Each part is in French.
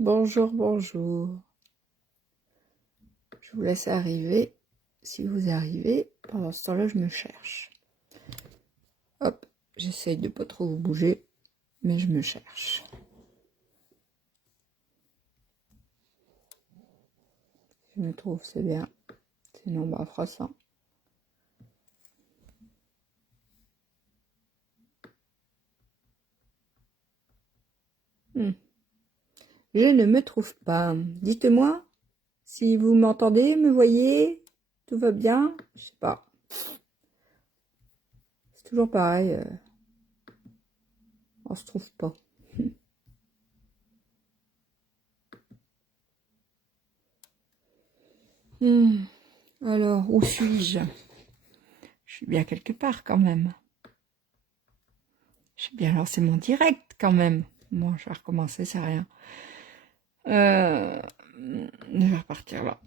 Bonjour, bonjour. Je vous laisse arriver. Si vous arrivez, pendant ce temps-là, je me cherche. Hop, j'essaye de pas trop vous bouger, mais je me cherche. Je me trouve, c'est bien. Sinon, bah, fera ça. Je ne me trouve pas. Dites-moi si vous m'entendez, me voyez, tout va bien. Je sais pas. C'est toujours pareil. On se trouve pas. Alors, où suis-je? Je suis bien quelque part quand même. J'ai bien lancé mon direct quand même. Bon, je vais recommencer, c'est rien. Je vais repartir là.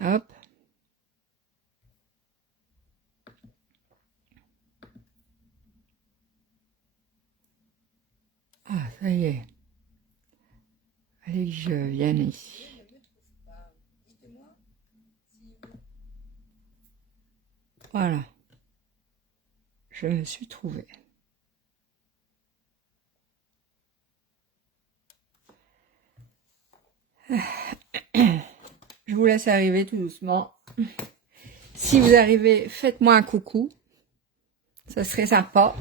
Hop. Ah, ça y est. Allez que je vienne ici. Voilà. Je me suis trouvée. Je vous laisse arriver tout doucement. Si vous arrivez, faites-moi un coucou. Ça serait sympa.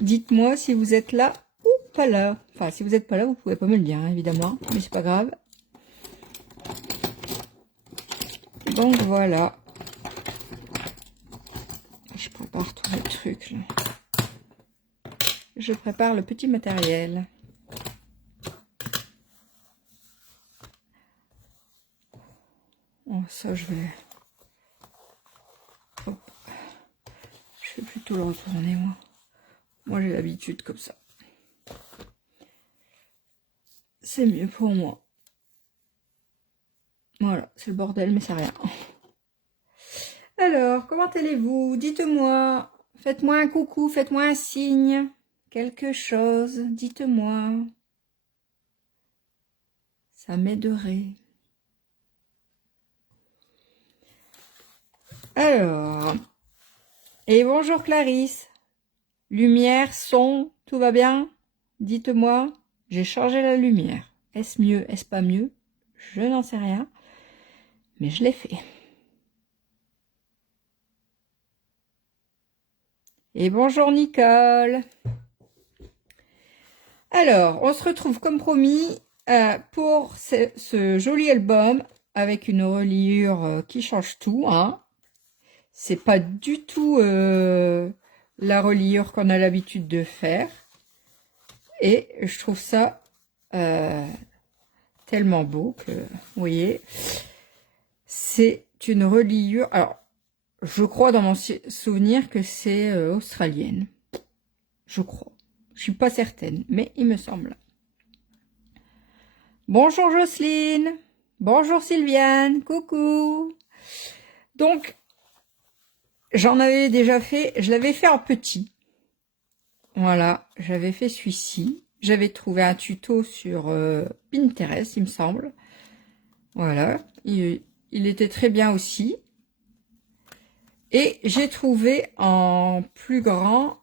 Dites-moi si vous êtes là ou pas là. Enfin, si vous n'êtes pas là, vous pouvez pas me le dire, hein, évidemment. Mais c'est pas grave. Donc voilà. Je prépare tous les trucs là. Je prépare le petit matériel. Oh, ça je vais... Hop. Je vais plutôt le retourner moi. Moi j'ai l'habitude comme ça. C'est mieux pour moi. Voilà, c'est le bordel mais c'est rien. Alors, comment allez-vous? Dites-moi. Faites-moi un coucou, faites-moi un signe. Quelque chose, dites-moi. Ça m'aiderait. Alors, et bonjour Clarisse. Lumière, son, tout va bien? Dites-moi, j'ai changé la lumière. Est-ce mieux, est-ce pas mieux? Je n'en sais rien, mais je l'ai fait. Et bonjour Nicole. Alors, on se retrouve comme promis pour ce joli album avec une reliure qui change tout, hein. C'est pas du tout la reliure qu'on a l'habitude de faire. Et je trouve ça tellement beau que, vous voyez, c'est une reliure. Alors, je crois dans mon souvenir que c'est australienne. Je crois. Je suis pas certaine, mais il me semble. Bonjour Jocelyne. Bonjour Sylviane. Coucou. Donc, j'en avais déjà fait, je l'avais fait en petit. Voilà, j'avais fait celui-ci. J'avais trouvé un tuto sur Pinterest, il me semble. Voilà, il était très bien aussi. Et j'ai trouvé en plus grand,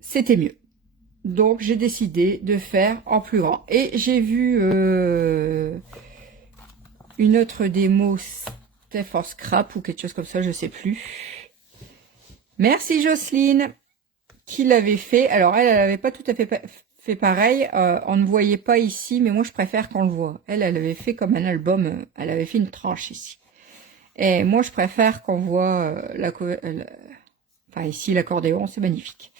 c'était mieux. Donc j'ai décidé de faire en plus grand. Et j'ai vu une autre démo, c'était for scrap ou quelque chose comme ça, je sais plus. Merci Jocelyne qui l'avait fait. Alors elle avait pas tout à fait pareil. On ne voyait pas ici, mais moi je préfère qu'on le voit. Elle avait fait comme un album. Elle avait fait une tranche ici. Et moi je préfère qu'on voit enfin ici l'accordéon, c'est magnifique.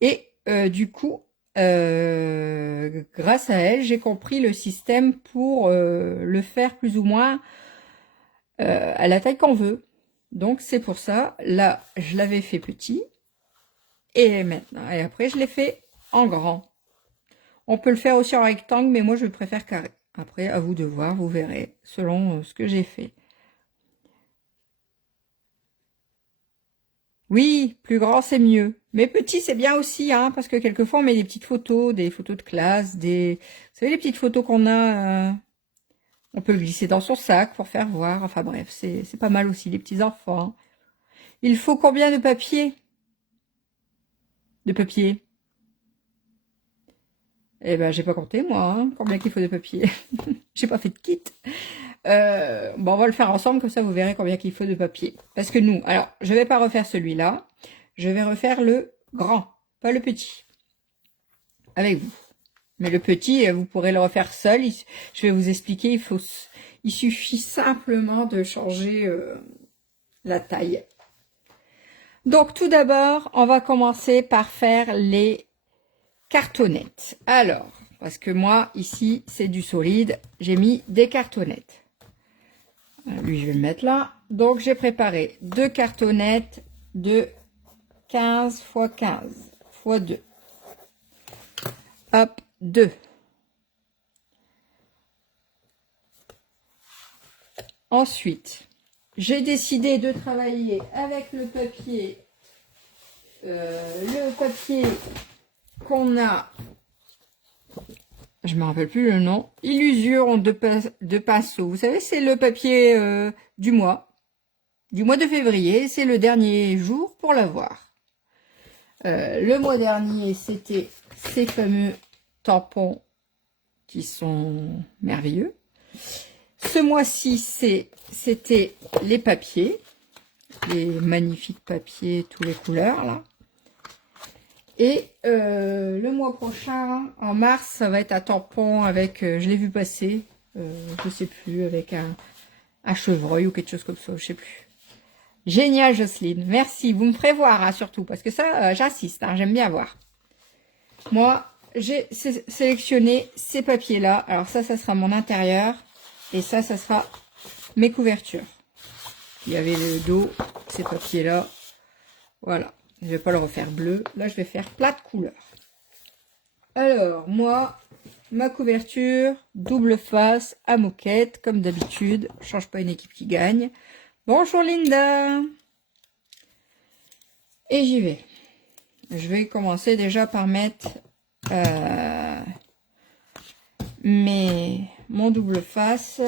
Et du coup, grâce à elle, j'ai compris le système pour le faire plus ou moins à la taille qu'on veut. Donc c'est pour ça, là je l'avais fait petit. Et maintenant, et après je l'ai fait en grand. On peut le faire aussi en rectangle, mais moi je préfère carré. Après, à vous de voir, vous verrez, selon ce que j'ai fait. Oui, plus grand, c'est mieux. Mais petit, c'est bien aussi, hein, parce que quelquefois, on met des petites photos, des photos de classe, des... Vous savez, les petites photos qu'on a, on peut le glisser dans son sac pour faire voir. Enfin bref, c'est pas mal aussi, les petits enfants. Il faut combien de papier? De papier? Eh ben, j'ai pas compté, moi, hein, combien qu'il faut de papier. J'ai pas fait de kit. Bon, on va le faire ensemble, comme ça vous verrez combien qu'il faut de papier. Parce que nous, alors, je vais pas refaire celui-là. Je vais refaire le grand, pas le petit. Avec vous. Mais le petit, vous pourrez le refaire seul. Je vais vous expliquer, il suffit simplement de changer la taille. Donc, tout d'abord, on va commencer par faire les cartonnettes. Alors, parce que moi, ici, c'est du solide, j'ai mis des cartonnettes. Lui, je vais le mettre là. Donc, j'ai préparé 2 cartonnettes de 15 x 15 x 2. Hop, 2. Ensuite, j'ai décidé de travailler avec le papier qu'on a, je me rappelle plus le nom, Illusion de pinceau. Vous savez, c'est le papier du mois de février. C'est le dernier jour pour l'avoir. Le mois dernier, c'était ces fameux tampons qui sont merveilleux. Ce mois-ci, c'était les papiers, les magnifiques papiers, toutes les couleurs là. Et le mois prochain, en mars, ça va être un tampon avec, je l'ai vu passer, je sais plus, avec un chevreuil ou quelque chose comme ça, je sais plus. Génial, Jocelyne, merci. Vous me ferez voir, hein, surtout, parce que ça, j'insiste, hein, j'aime bien voir. Moi, j'ai sélectionné ces papiers-là. Alors ça sera mon intérieur. Et ça sera mes couvertures. Il y avait le dos, ces papiers-là. Voilà. Je vais pas le refaire bleu. Là, je vais faire plat de couleurs. Alors, moi, ma couverture, double face, à moquette, comme d'habitude. Je change pas une équipe qui gagne. Bonjour Linda. Et j'y vais. Je vais commencer déjà par mettre mon double face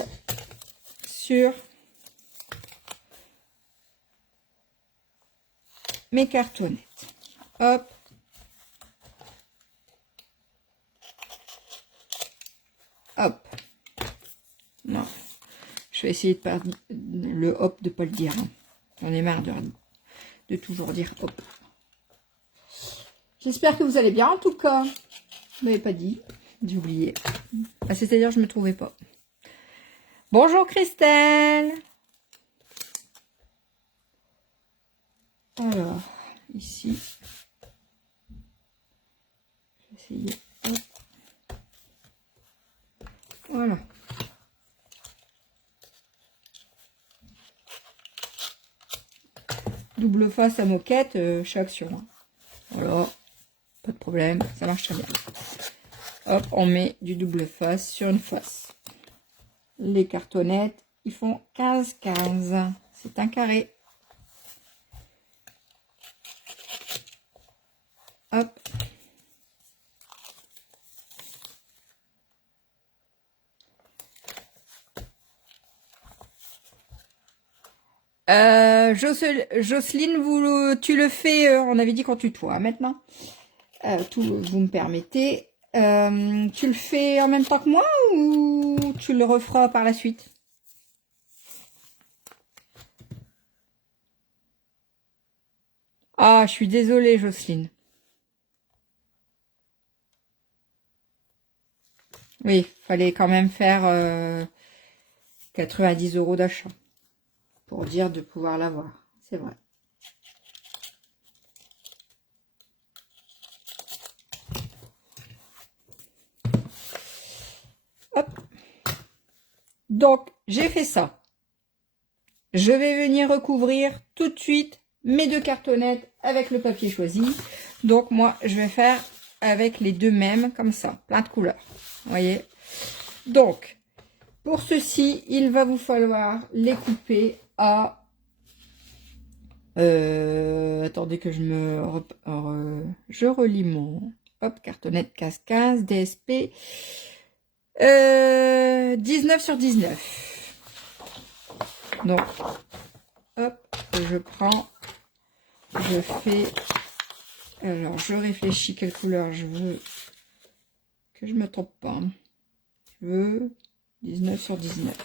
sur mes cartonnettes. Hop. Hop. Non. Je vais essayer de pas le hop de pas le dire. Hein. J'en ai marre de toujours dire hop. J'espère que vous allez bien en tout cas. Vous m'avez pas dit. J'ai oublié. Ah, c'est-à-dire je me trouvais pas. Bonjour Christelle. Alors, ici. Je vais essayer. Hop. Voilà. Double face à moquette, chez Action. Hein. Voilà. Pas de problème. Ça marche très bien. Hop, on met du double face sur une face. Les cartonnettes, ils font 15-15. C'est un carré. Hop. Jocelyne, tu le fais, on avait dit qu'on tutoie maintenant. Vous me permettez. Tu le fais en même temps que moi ou tu le referas par la suite? Ah, je suis désolée, Jocelyne. Oui, fallait quand même faire 90 € d'achat pour dire de pouvoir l'avoir. C'est vrai. Hop. Donc, j'ai fait ça. Je vais venir recouvrir tout de suite mes 2 cartonnettes avec le papier choisi. Donc, moi, je vais faire avec les 2 mêmes, comme ça, plein de couleurs. Vous voyez? Donc, pour ceci, il va vous falloir les couper à Attendez que je relis mon cartonnette casse 15 DSP. 19 sur 19. Donc, hop, je prends, je fais, alors je réfléchis quelle couleur je veux, que je me trompe pas. Je veux 19 sur 19.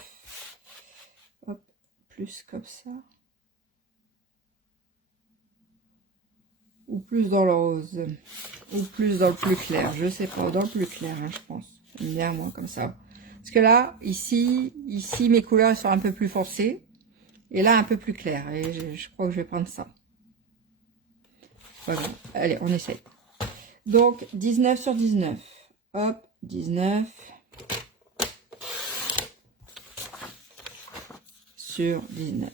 Hop, plus comme ça. Ou plus dans le rose. Ou plus dans le plus clair. Je sais pas, dans le plus clair, hein, je pense. J'aime bien, moi, comme ça. Parce que là, ici, mes couleurs sont un peu plus foncées. Et là, un peu plus clair. Et je crois que je vais prendre ça. Voilà. Allez, on essaye. Donc, 19 sur 19. Hop, 19 sur 19.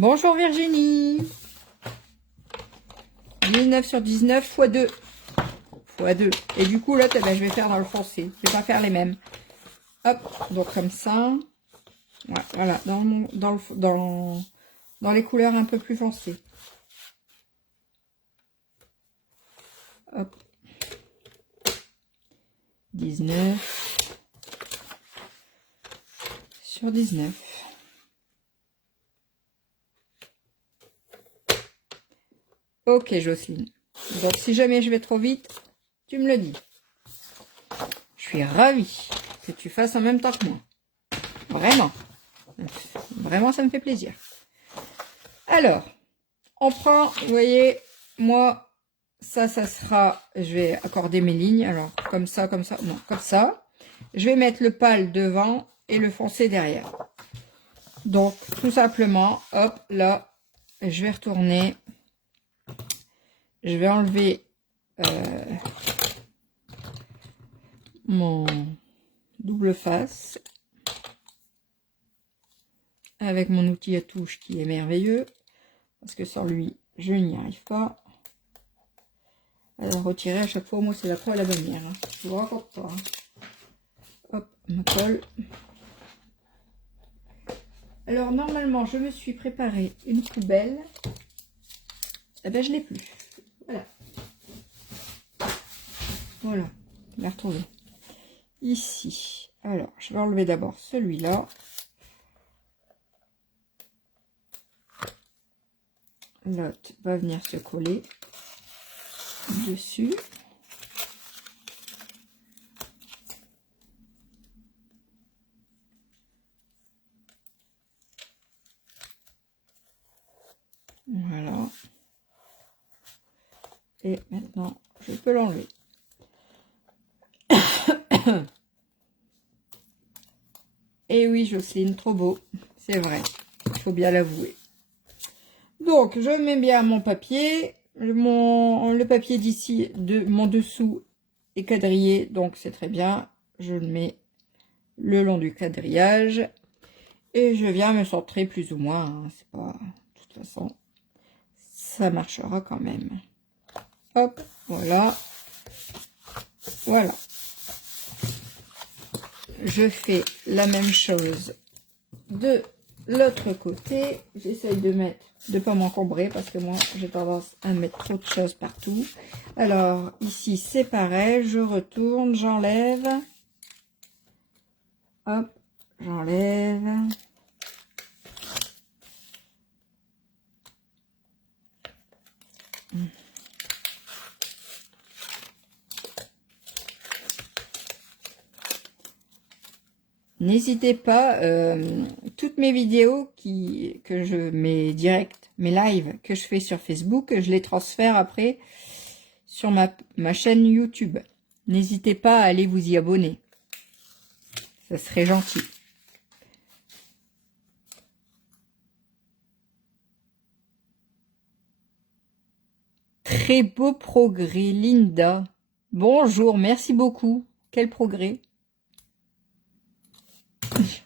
Bonjour Virginie. 19 sur 19 x 2. X 2. Et du coup, là, je vais faire dans le foncé. Je vais pas faire les mêmes. Hop, donc comme ça. Voilà, dans les couleurs un peu plus foncées. Hop. 19 sur 19. Ok, Jocelyne. Donc, si jamais je vais trop vite, tu me le dis. Je suis ravie que tu fasses en même temps que moi. Vraiment. Vraiment, ça me fait plaisir. Alors, on prend, vous voyez, moi, ça sera, je vais accorder mes lignes. Alors, comme ça, non, comme ça. Je vais mettre le pâle devant et le foncé derrière. Donc, tout simplement, hop, là, je vais retourner. Je vais enlever mon double face avec mon outil à touche qui est merveilleux. Parce que sans lui, je n'y arrive pas. Alors, retirer à chaque fois, moi, c'est la croix à la bannière. Hein. Je vous raconte pas. Hein. Hop, ma colle. Alors, normalement, je me suis préparé une poubelle. Eh ben, je l'ai plus. Voilà. Voilà, je l'ai retrouvé. Ici. Alors, je vais enlever d'abord celui-là. L'autre va venir se coller dessus. Voilà. Et maintenant, je peux l'enlever. Et oui, Jocelyne, trop beau. C'est vrai. Il faut bien l'avouer. Donc, je mets bien mon papier. Le papier d'ici, de mon dessous est quadrillé. Donc, c'est très bien. Je le mets le long du quadrillage. Et je viens me centrer plus ou moins. Hein. C'est pas... De toute façon, ça marchera quand même. Hop, voilà. Voilà. Je fais la même chose de l'autre côté. J'essaye de ne pas m'encombrer parce que moi j'ai tendance à mettre trop de choses partout. Alors ici c'est pareil, je retourne, j'enlève. Hop, j'enlève. N'hésitez pas, toutes mes vidéos mes directs, mes lives que je fais sur Facebook, je les transfère après sur ma chaîne YouTube. N'hésitez pas à aller vous y abonner. Ça serait gentil. Très beau progrès, Linda. Bonjour, merci beaucoup. Quel progrès?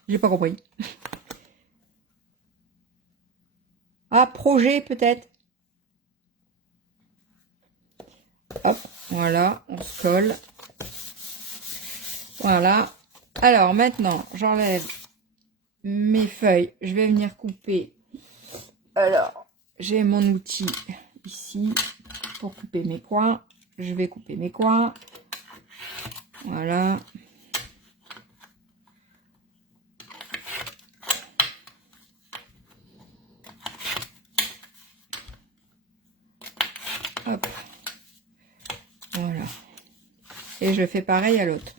J'ai pas compris. Ah, projet peut-être. Hop, Voilà, on se colle. Voilà. Alors maintenant, j'enlève mes feuilles. Je vais venir couper. Alors, j'ai mon outil ici pour couper mes coins. Je vais couper mes coins. Voilà. Hop. Voilà. Et je fais pareil à l'autre.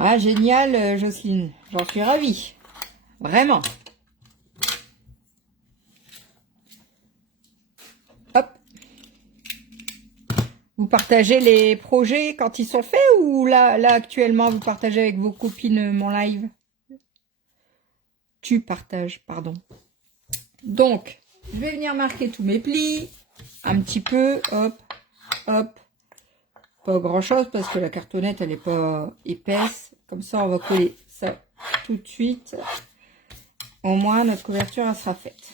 Ah, génial, Jocelyne. J'en suis ravie. Vraiment. Hop. Vous partagez les projets quand ils sont faits ou là actuellement, vous partagez avec vos copines mon live? Tu partages, pardon. Donc, je vais venir marquer tous mes plis. Un petit peu, hop, hop. Pas grand chose parce que la cartonnette, elle n'est pas épaisse. Comme ça, on va coller ça tout de suite. Au moins, notre couverture, elle sera faite.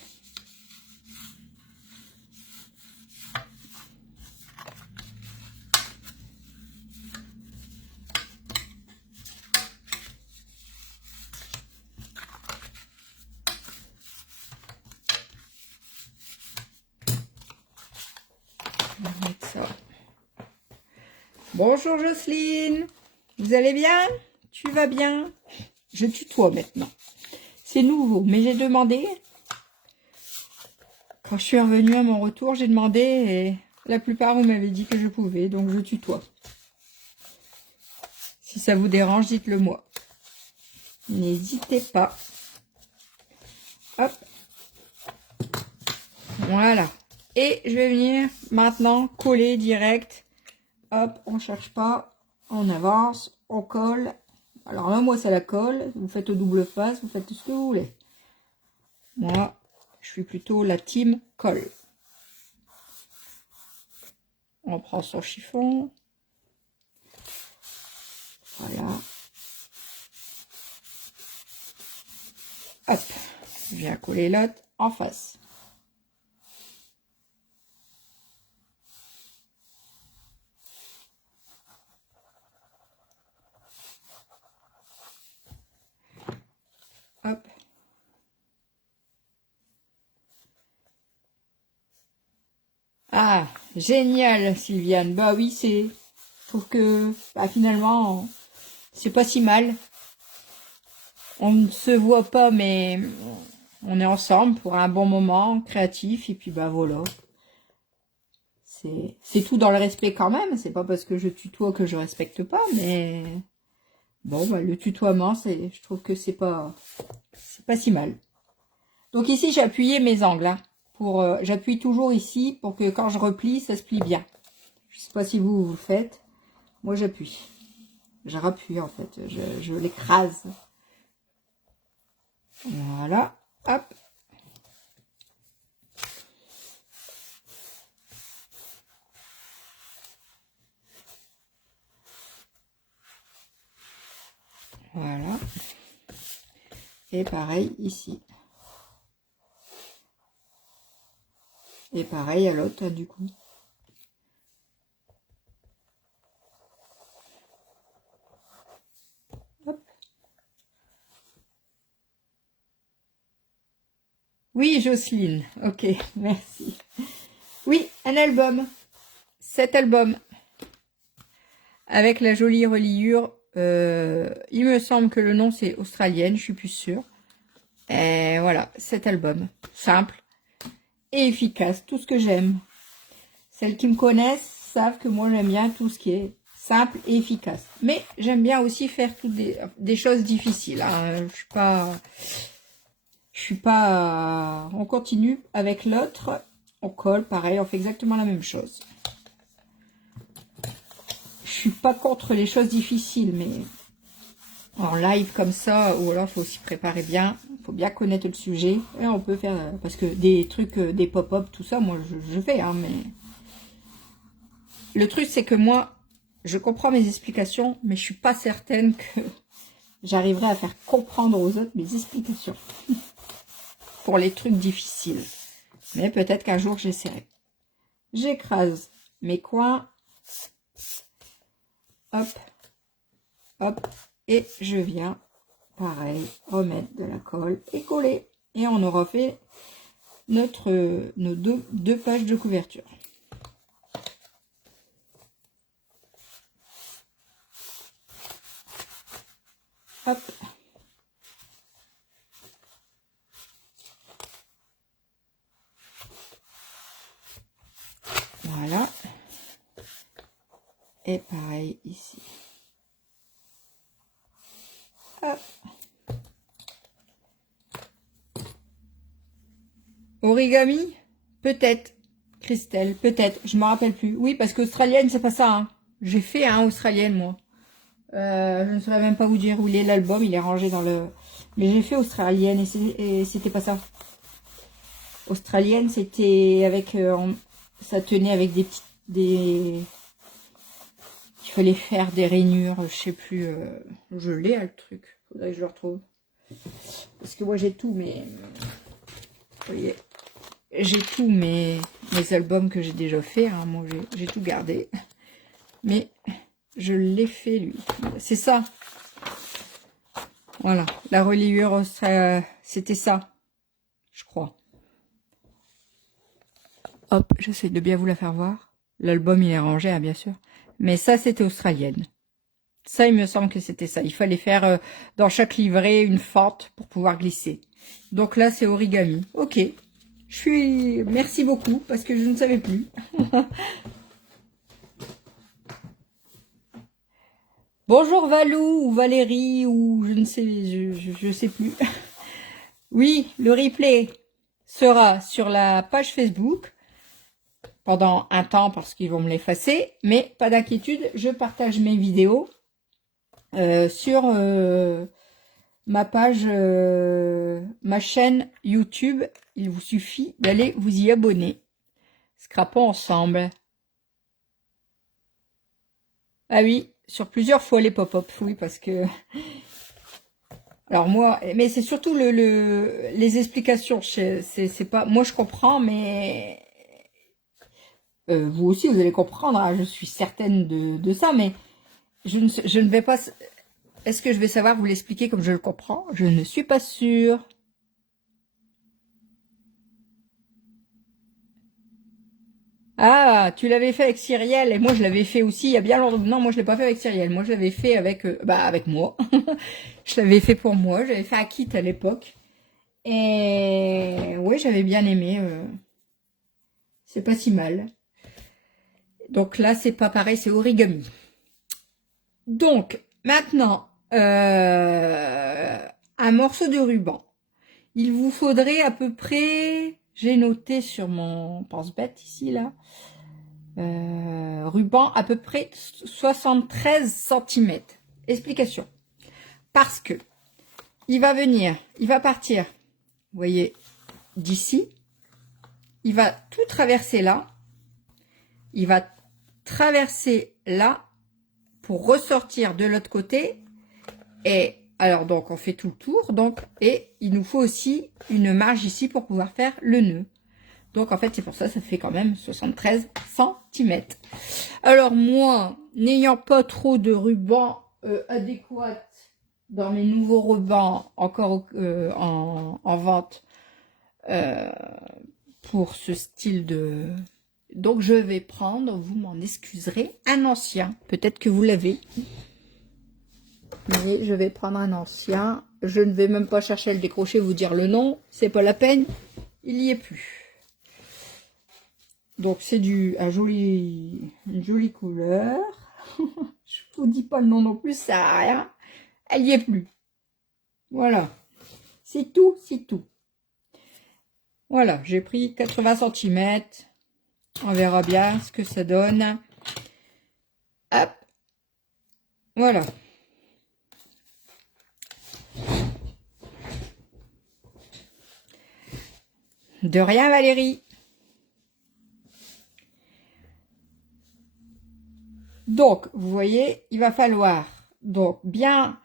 On va mettre ça. Bonjour Jocelyne, vous allez bien? Tu vas bien? Je tutoie maintenant. C'est nouveau, mais j'ai demandé. Quand je suis revenue à mon retour, j'ai demandé et la plupart vous m'avez dit que je pouvais, donc je tutoie. Si ça vous dérange, dites-le moi. N'hésitez pas. Hop. Voilà. Et je vais venir maintenant coller direct. Hop, on cherche pas. On avance, on colle. Alors là, moi, ça la colle. Vous faites au double face, vous faites ce que vous voulez. Moi, je suis plutôt la team colle. On prend son chiffon. Voilà. Hop, je viens coller l'autre en face. Hop. Ah, génial, Sylviane. Bah oui, je trouve que finalement, c'est pas si mal. On ne se voit pas, mais on est ensemble pour un bon moment créatif. Et puis, bah voilà. C'est tout dans le respect quand même. C'est pas parce que je tutoie que je respecte pas, mais bon, bah, le tutoiement, je trouve que c'est pas si mal. Donc ici, j'ai appuyé mes angles. Hein, j'appuie toujours ici pour que quand je replie, ça se plie bien. Je sais pas si vous le faites. Moi, j'appuie. Je rappuie en fait. Je l'écrase. Voilà. Hop. Voilà. Et pareil ici. Et pareil à l'autre, du coup. Hop. Oui, Jocelyne. Ok, merci. Oui, un album. Cet album. Avec la jolie reliure. Il me semble que le nom, c'est australienne. Je suis plus sûre. Et voilà, cet album. Simple et efficace. Tout ce que j'aime. Celles qui me connaissent savent que moi, j'aime bien tout ce qui est simple et efficace. Mais j'aime bien aussi faire toutes des choses difficiles. Hein. Je suis pas... On continue avec l'autre. On colle, pareil, on fait exactement la même chose. Je suis pas contre les choses difficiles, mais en live comme ça, ou alors il faut s'y préparer bien. Il faut bien connaître le sujet. Et on peut faire... Parce que des trucs, des pop-up, tout ça, moi, je fais, hein, mais... Le truc, c'est que moi, je comprends mes explications, mais je suis pas certaine que j'arriverai à faire comprendre aux autres mes explications. Pour les trucs difficiles. Mais peut-être qu'un jour, j'essaierai. J'écrase mes coins. Hop. Hop. Et je viens, pareil, remettre de la colle et coller. Et on aura fait nos deux pages de couverture. Hop. Voilà. Et pareil ici. Hop. Origami? Peut-être. Christelle, peut-être. Je me rappelle plus. Oui, parce qu'australienne, c'est pas ça. Hein. J'ai fait un australienne, moi. Je ne saurais même pas vous dire où il est l'album. Il est rangé dans le... Mais j'ai fait australienne et c'était pas ça. Australienne, c'était avec... ça tenait avec des petites... Il fallait faire des rainures, je sais plus. Je l'ai, le truc. Faudrait que je le retrouve. Parce que moi, j'ai tout, mais... Vous voyez, j'ai tous mes albums que j'ai déjà fait. Hein. Moi, j'ai tout gardé. Mais je l'ai fait, lui. C'est ça. Voilà. La reliure, c'était ça. Je crois. Hop, j'essaie de bien vous la faire voir. L'album, il est rangé, hein, bien sûr. Mais ça, c'était australienne. Ça, il me semble que c'était ça. Il fallait faire dans chaque livret une fente pour pouvoir glisser. Donc là, c'est origami. Ok. Merci beaucoup, parce que je ne savais plus. Bonjour Valou, ou Valérie, ou je ne sais, je sais plus. Oui, le replay sera sur la page Facebook pendant un temps parce qu'ils vont me l'effacer, mais pas d'inquiétude, je partage mes vidéos sur ma page, ma chaîne YouTube. Il vous suffit d'aller vous y abonner. Scrapons ensemble. Ah oui, sur plusieurs fois les pop-up, oui, parce que... Alors moi, mais c'est surtout les explications, c'est pas... Moi je comprends, mais... vous aussi, vous allez comprendre, hein, je suis certaine de ça, mais je ne vais pas... Est-ce que je vais savoir vous l'expliquer comme je le comprends? Je ne suis pas sûre. Ah, tu l'avais fait avec Cyrielle, et moi je l'avais fait aussi il y a bien longtemps. Non, moi je l'ai pas fait avec Cyrielle, moi je l'avais fait avec, avec moi. Je l'avais fait pour moi, j'avais fait Akit à l'époque. Et oui, j'avais bien aimé. C'est pas si mal. Donc là, c'est pas pareil, c'est origami. Donc, maintenant, un morceau de ruban. Il vous faudrait à peu près, j'ai noté sur mon pense-bête ici, là, ruban à peu près 73 cm. Explication. Parce que il va venir, il va partir, vous voyez, d'ici. Il va tout traverser là. Il va traverser là pour ressortir de l'autre côté. Et alors, donc, on fait tout le tour. Donc, et il nous faut aussi une marge ici pour pouvoir faire le nœud. Donc, en fait, c'est pour ça, ça fait quand même 73 cm. Alors, moi, n'ayant pas trop de ruban adéquat dans mes nouveaux rubans encore en vente pour ce style de... Donc, je vais prendre, vous m'en excuserez, un ancien. Peut-être que vous l'avez. Mais je vais prendre un ancien. Je ne vais même pas chercher à le décrocher, vous dire le nom. C'est pas la peine. Il n'y est plus. Donc, c'est une jolie couleur. Je vous dis pas le nom non plus, ça sert à rien. Elle n'y est plus. Voilà. C'est tout, c'est tout. Voilà, j'ai pris 80 cm. On verra bien ce que ça donne. Hop. Voilà. De rien, Valérie. Donc, vous voyez, il va falloir donc bien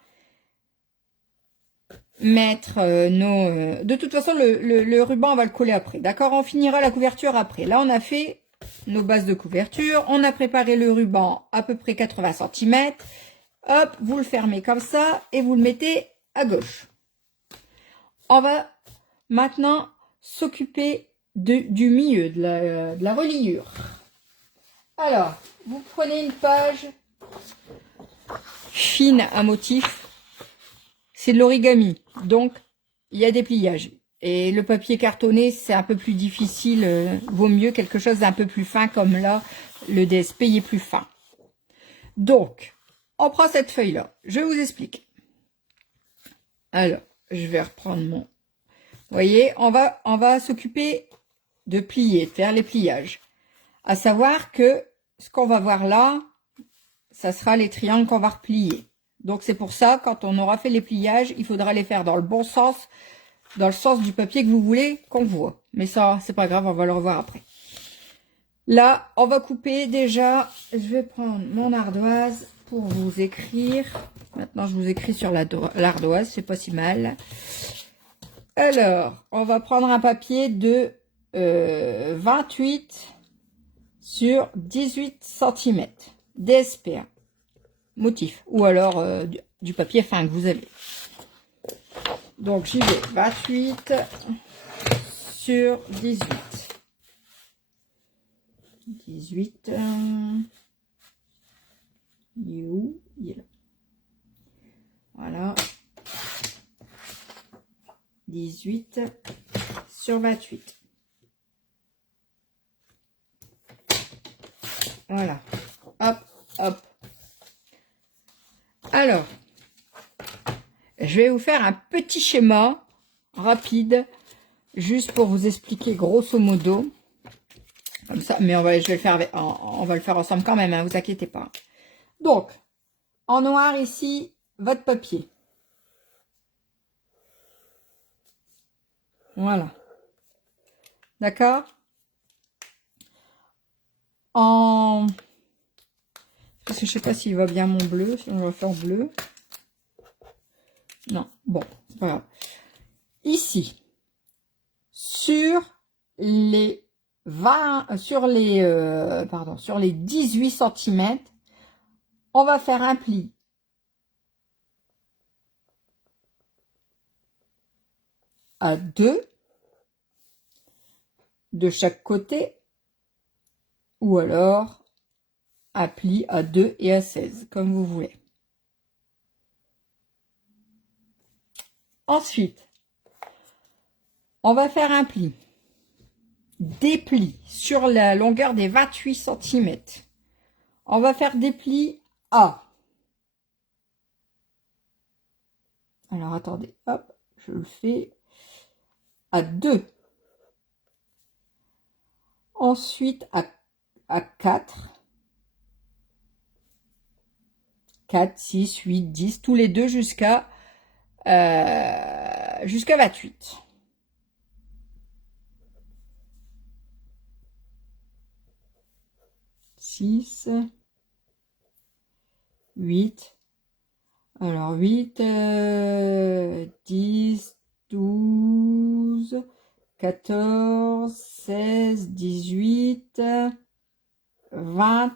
mettre nos... de toute façon, le ruban, on va le coller après. D'accord? On finira la couverture après. Là, on a fait nos bases de couverture. On a préparé le ruban à peu près 80 cm. Hop, vous le fermez comme ça et vous le mettez à gauche. On va maintenant s'occuper du milieu, de la reliure. Alors, vous prenez une page fine à motif. C'est de l'origami, donc il y a des pliages. Et le papier cartonné, c'est un peu plus difficile. Vaut mieux quelque chose d'un peu plus fin, comme là, le DSP il est plus fin. Donc, on prend cette feuille-là. Je vous explique. Alors, je vais reprendre mon... Vous voyez, on va s'occuper de plier, de faire les pliages. À savoir que ce qu'on va voir là, ça sera les triangles qu'on va replier. Donc c'est pour ça, quand on aura fait les pliages, il faudra les faire dans le bon sens, dans le sens du papier que vous voulez qu'on voit. Mais ça, c'est pas grave, on va le revoir après. Là, on va couper déjà. Je vais prendre mon ardoise pour vous écrire. Maintenant, je vous écris sur l'ardoise, c'est pas si mal. Alors, on va prendre un papier de 28 sur 18 cm DSP. Motif, ou alors du papier fin que vous avez. Donc j'y vais, 28 sur 18. 18, il est où? Il est là. Voilà. 18 sur 28. Voilà. Hop, hop. Alors, je vais vous faire un petit schéma rapide, juste pour vous expliquer grosso modo. Comme ça, mais on va le faire ensemble quand même, hein, vous inquiétez pas. Donc, en noir ici, votre papier. Voilà. D'accord? Parce que je sais pas s'il va bien mon bleu, si on va faire bleu. Non, bon, c'est pas grave. Ici, sur les 18 cm, on va faire un pli à 2 de chaque côté, ou alors un pli à 2 et à 16, comme vous voulez. Ensuite, on va faire un pli, des plis sur la longueur des 28 cm. On va faire des plis à... Alors, attendez, hop, je le fais à 2. Ensuite, à 4. 4, 6, 8, 10, tous les deux jusqu'à 28. Six, 8, alors 8, 10, 12, 14, 16, 18, 20,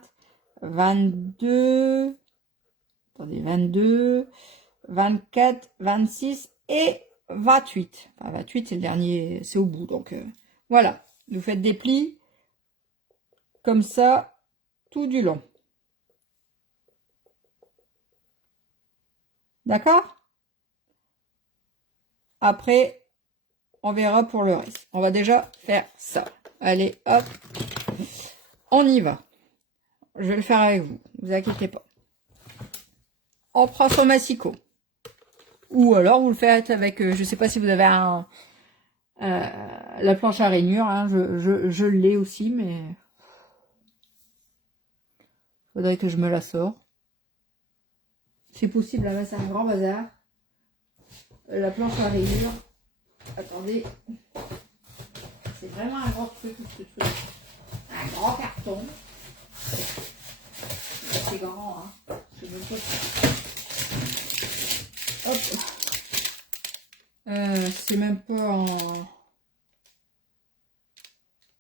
22, attendez, 22, 24, 26 et 28. Enfin, 28, c'est le dernier, c'est au bout. Donc, voilà. Vous faites des plis comme ça tout du long. D'accord? Après, on verra pour le reste. On va déjà faire ça. Allez, hop. On y va. Je vais le faire avec vous. Ne vous inquiétez pas. On prend son massicot. Ou alors, vous le faites avec, je sais pas si vous avez la planche à rainure. Hein, je l'ai aussi, mais... faudrait que je me la sors. C'est possible, là, c'est un grand bazar. La planche à rainure. Attendez. C'est vraiment un grand truc, ce truc. Un grand carton. c'est grand, hein. Je veux pas... Hop. C'est même pas en...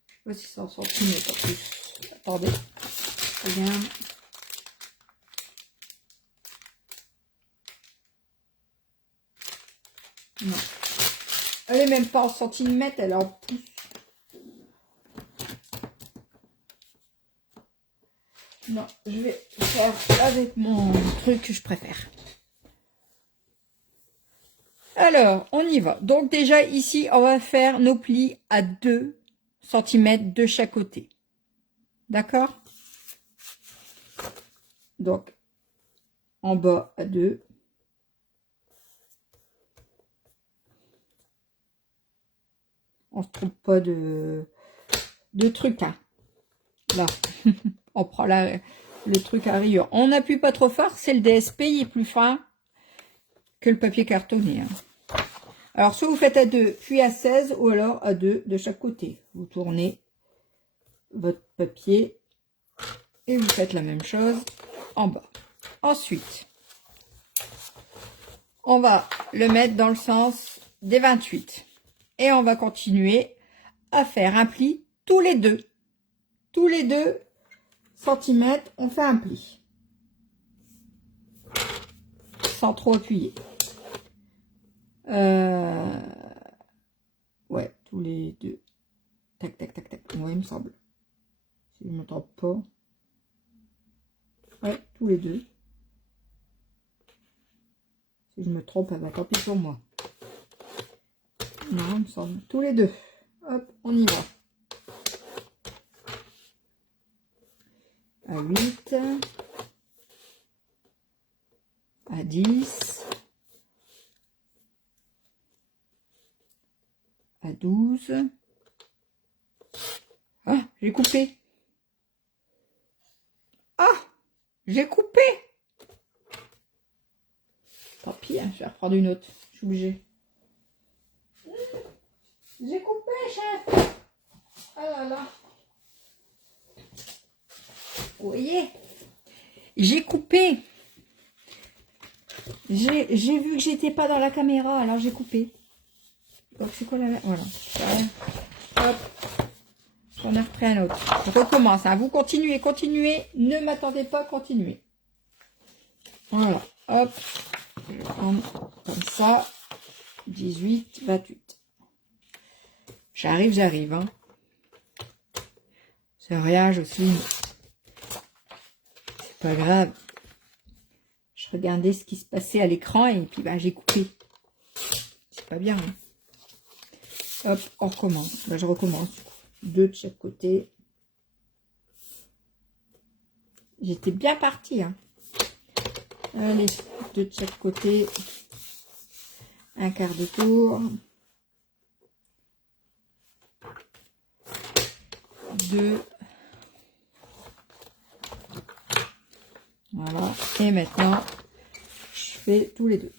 Je sais pas si c'est en centimètres en plus. Attendez. Regarde. Non. Elle est même pas en centimètres, elle est en pouces. Non, je vais faire avec mon truc que je préfère. Alors, on y va. Donc déjà ici, on va faire nos plis à 2 cm de chaque côté. D'accord? Donc, en bas à 2. On ne se trompe pas de truc, hein. Là, on prend le truc à rayures. On n'appuie pas trop fort, c'est le DSP, il est plus fin que le papier cartonné, hein. Alors, soit vous faites à 2, puis à 16, ou alors à 2 de chaque côté. Vous tournez votre papier et vous faites la même chose en bas. Ensuite, on va le mettre dans le sens des 28. Et on va continuer à faire un pli tous les deux. Tous les 2 cm, on fait un pli. Sans trop appuyer. Ouais, tous les 2. Tac, tac, tac, tac. Ouais, il me semble. Si je ne me trompe pas. Ouais, tous les 2. Si je me trompe, bah, tant pis pour moi. Non, il me semble. Tous les 2. Hop, on y va. À 8. À 10. À 12. Ah, j'ai coupé. Ah, j'ai coupé. Tant pis, hein, je vais reprendre une autre. Je suis obligée. J'ai coupé, chef. Ah là là. Vous voyez, j'ai coupé. J'ai vu que j'étais pas dans la caméra, alors j'ai coupé. Donc c'est quoi la... Voilà. Hop. J'en ai repris un autre. Je recommence. Hein. Vous continuez, continuez. Ne m'attendez pas, continuez. Voilà. Hop. Je vais prendre comme ça. 18, 28. J'arrive. Hein. C'est rien, Jocelyne. C'est pas grave. Je regardais ce qui se passait à l'écran et puis bah, j'ai coupé. C'est pas bien. Hein. Hop, on recommence. Là, je recommence. 2 de chaque côté. J'étais bien partie. Hein. Allez, 2 de chaque côté. Un quart de tour. 2. Voilà. Et maintenant, je fais tous les 2.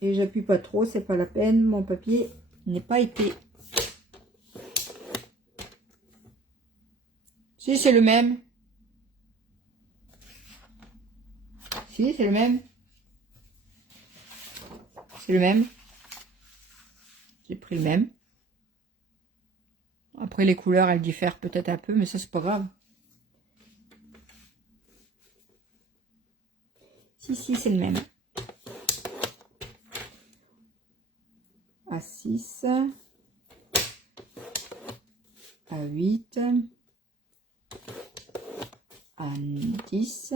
Et j'appuie pas trop, c'est pas la peine. Mon papier n'est pas épais. Si, c'est le même. Si, c'est le même. C'est le même. J'ai pris le même. Après, les couleurs, elles diffèrent peut-être un peu, mais ça, c'est pas grave. Si, c'est le même. À 6. À 8. À 10.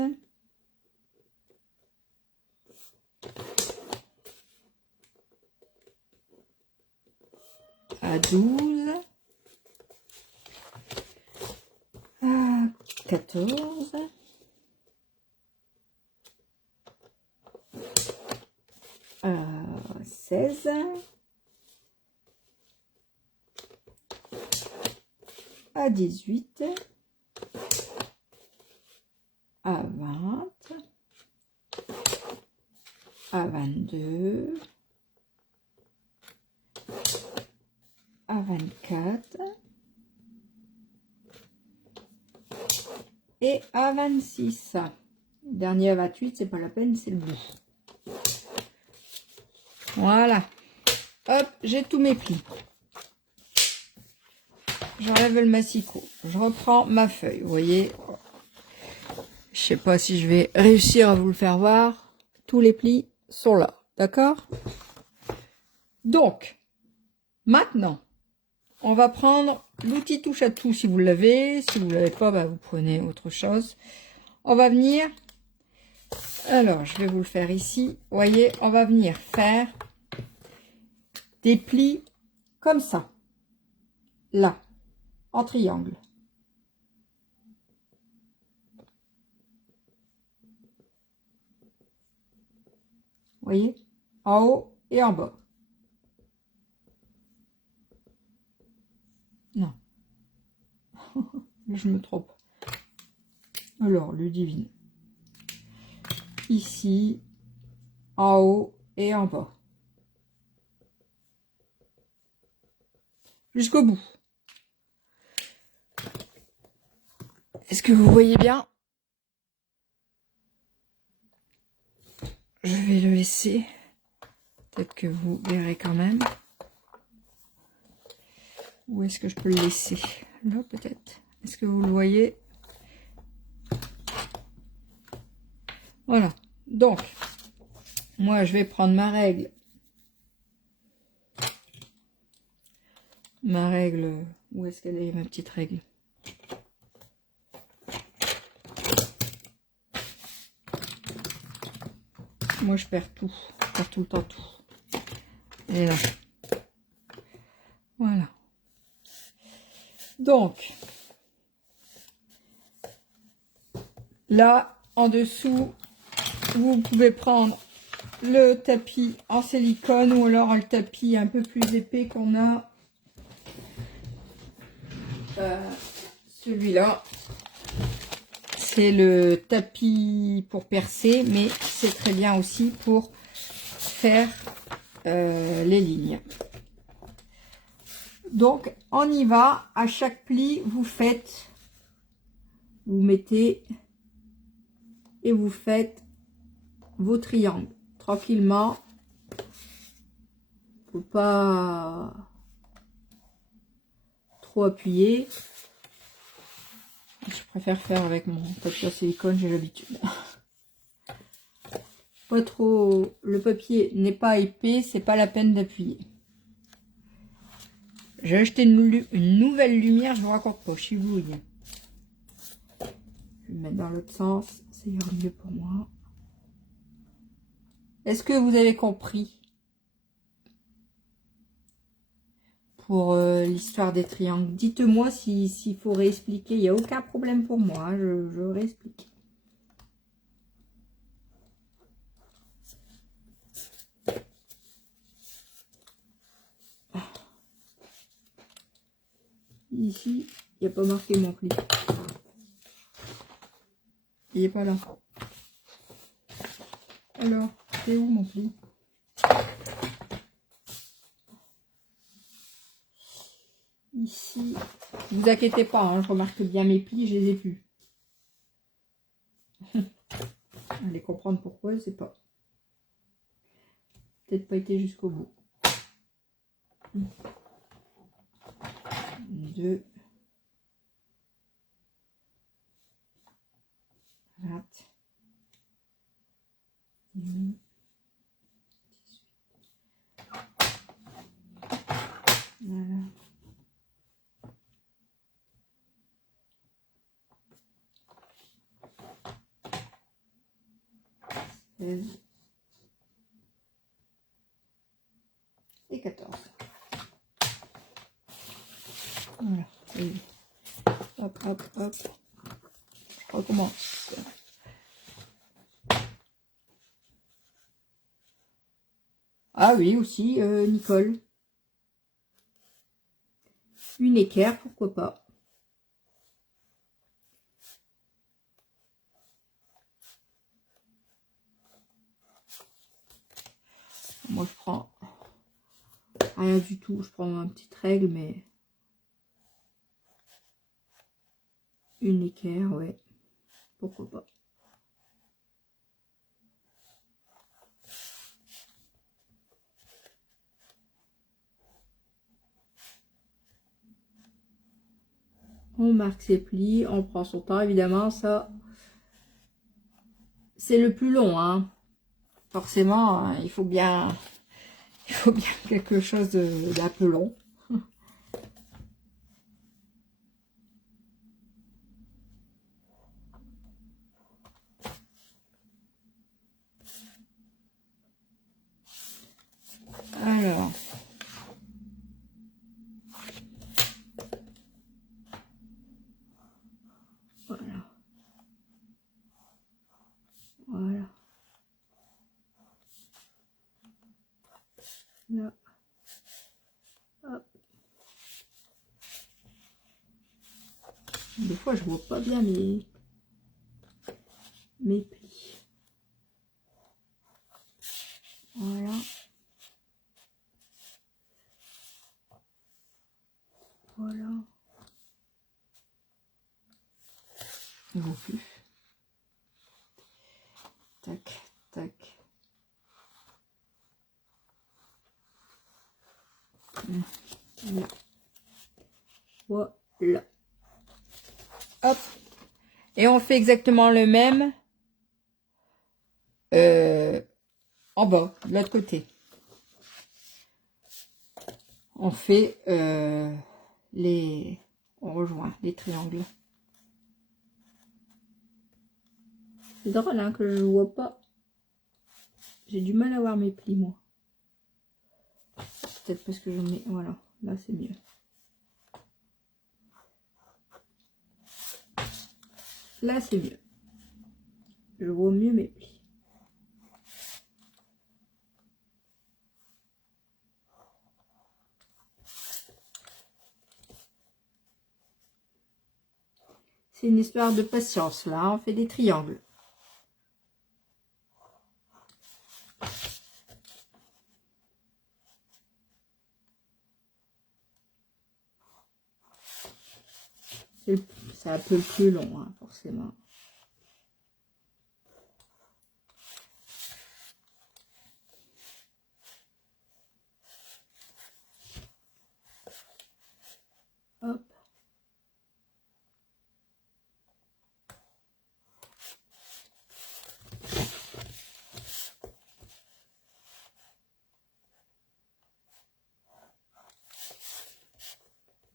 À 12. À 14. À 16. À 18. À 20. À 22. À 24. Et à 26. dernier à 28, c'est pas la peine, c'est le bout. Voilà. Hop, j'ai tous mes plis. J'enlève le massicot. Je reprends ma feuille, vous voyez. Je sais pas si je vais réussir à vous le faire voir. Tous les plis sont là, d'accord? Donc, maintenant, on va prendre l'outil touche à tout si vous l'avez. Si vous ne l'avez pas, bah, vous prenez autre chose. On va venir, alors je vais vous le faire ici. Vous voyez, on va venir faire des plis comme ça, là, en triangle. Vous voyez, en haut et en bas. Non, je me trompe. Alors, Ludivine. Ici, en haut et en bas. Jusqu'au bout. Est-ce que vous voyez bien? Je vais le laisser. Peut-être que vous verrez quand même. Où est-ce que je peux le laisser? Là, peut-être. Est-ce que vous le voyez? Voilà. Donc, moi, je vais prendre ma règle. Ma règle. Où est-ce qu'elle est, ma petite règle? Moi, je perds tout. Je perds tout le temps tout. Et là. Voilà. Donc, là, en dessous, vous pouvez prendre le tapis en silicone ou alors le tapis un peu plus épais qu'on a. Celui-là, c'est le tapis pour percer, mais c'est très bien aussi pour faire les lignes. Donc, on y va. À chaque pli, vous mettez et vous faites vos triangles tranquillement. Faut pas trop appuyer. Je préfère faire avec mon papier à silicone, j'ai l'habitude. Pas trop, le papier n'est pas épais, c'est pas la peine d'appuyer. J'ai acheté une nouvelle lumière, je vous raconte pas, chibouille. Je vais le mettre dans l'autre sens, ça ira mieux pour moi. Est-ce que vous avez compris pour l'histoire des triangles? Dites-moi s'il faut réexpliquer, il n'y a aucun problème pour moi, je réexplique. Ici, il n'y a pas marqué mon pli. Il n'est pas là. Alors, c'est où mon pli? Ici, vous inquiétez pas, hein, je remarque bien mes plis, je les ai plus. Allez comprendre pourquoi, je sais pas. Peut-être pas été jusqu'au bout. 2. 20. 18. Voilà. 16. Et 14. Voilà. Et hop, hop, hop. Je recommence. Ah oui, aussi, Nicole. Une équerre, pourquoi pas. Moi, je prends rien du tout. Je prends ma petite règle, mais une équerre, ouais. Pourquoi pas. On marque ses plis, on prend son temps. Évidemment, ça, c'est le plus long, hein. Forcément, hein, il faut bien quelque chose d'un peu long. Alors, voilà, voilà, là, hop. Des fois, je vois pas bien mes plis. Voilà. Voilà. Il ne vaut plus. Tac, tac. Là. Voilà. Hop. Et on fait exactement le même en bas, de l'autre côté. On fait on rejoint les triangles. C'est drôle hein, que je ne vois pas. J'ai du mal à voir mes plis moi. Peut-être parce que je mets. Voilà, là c'est mieux. Là c'est mieux. Je vois mieux mes plis. C'est une histoire de patience là. On fait des triangles. C'est un peu plus long, hein, forcément. Hop.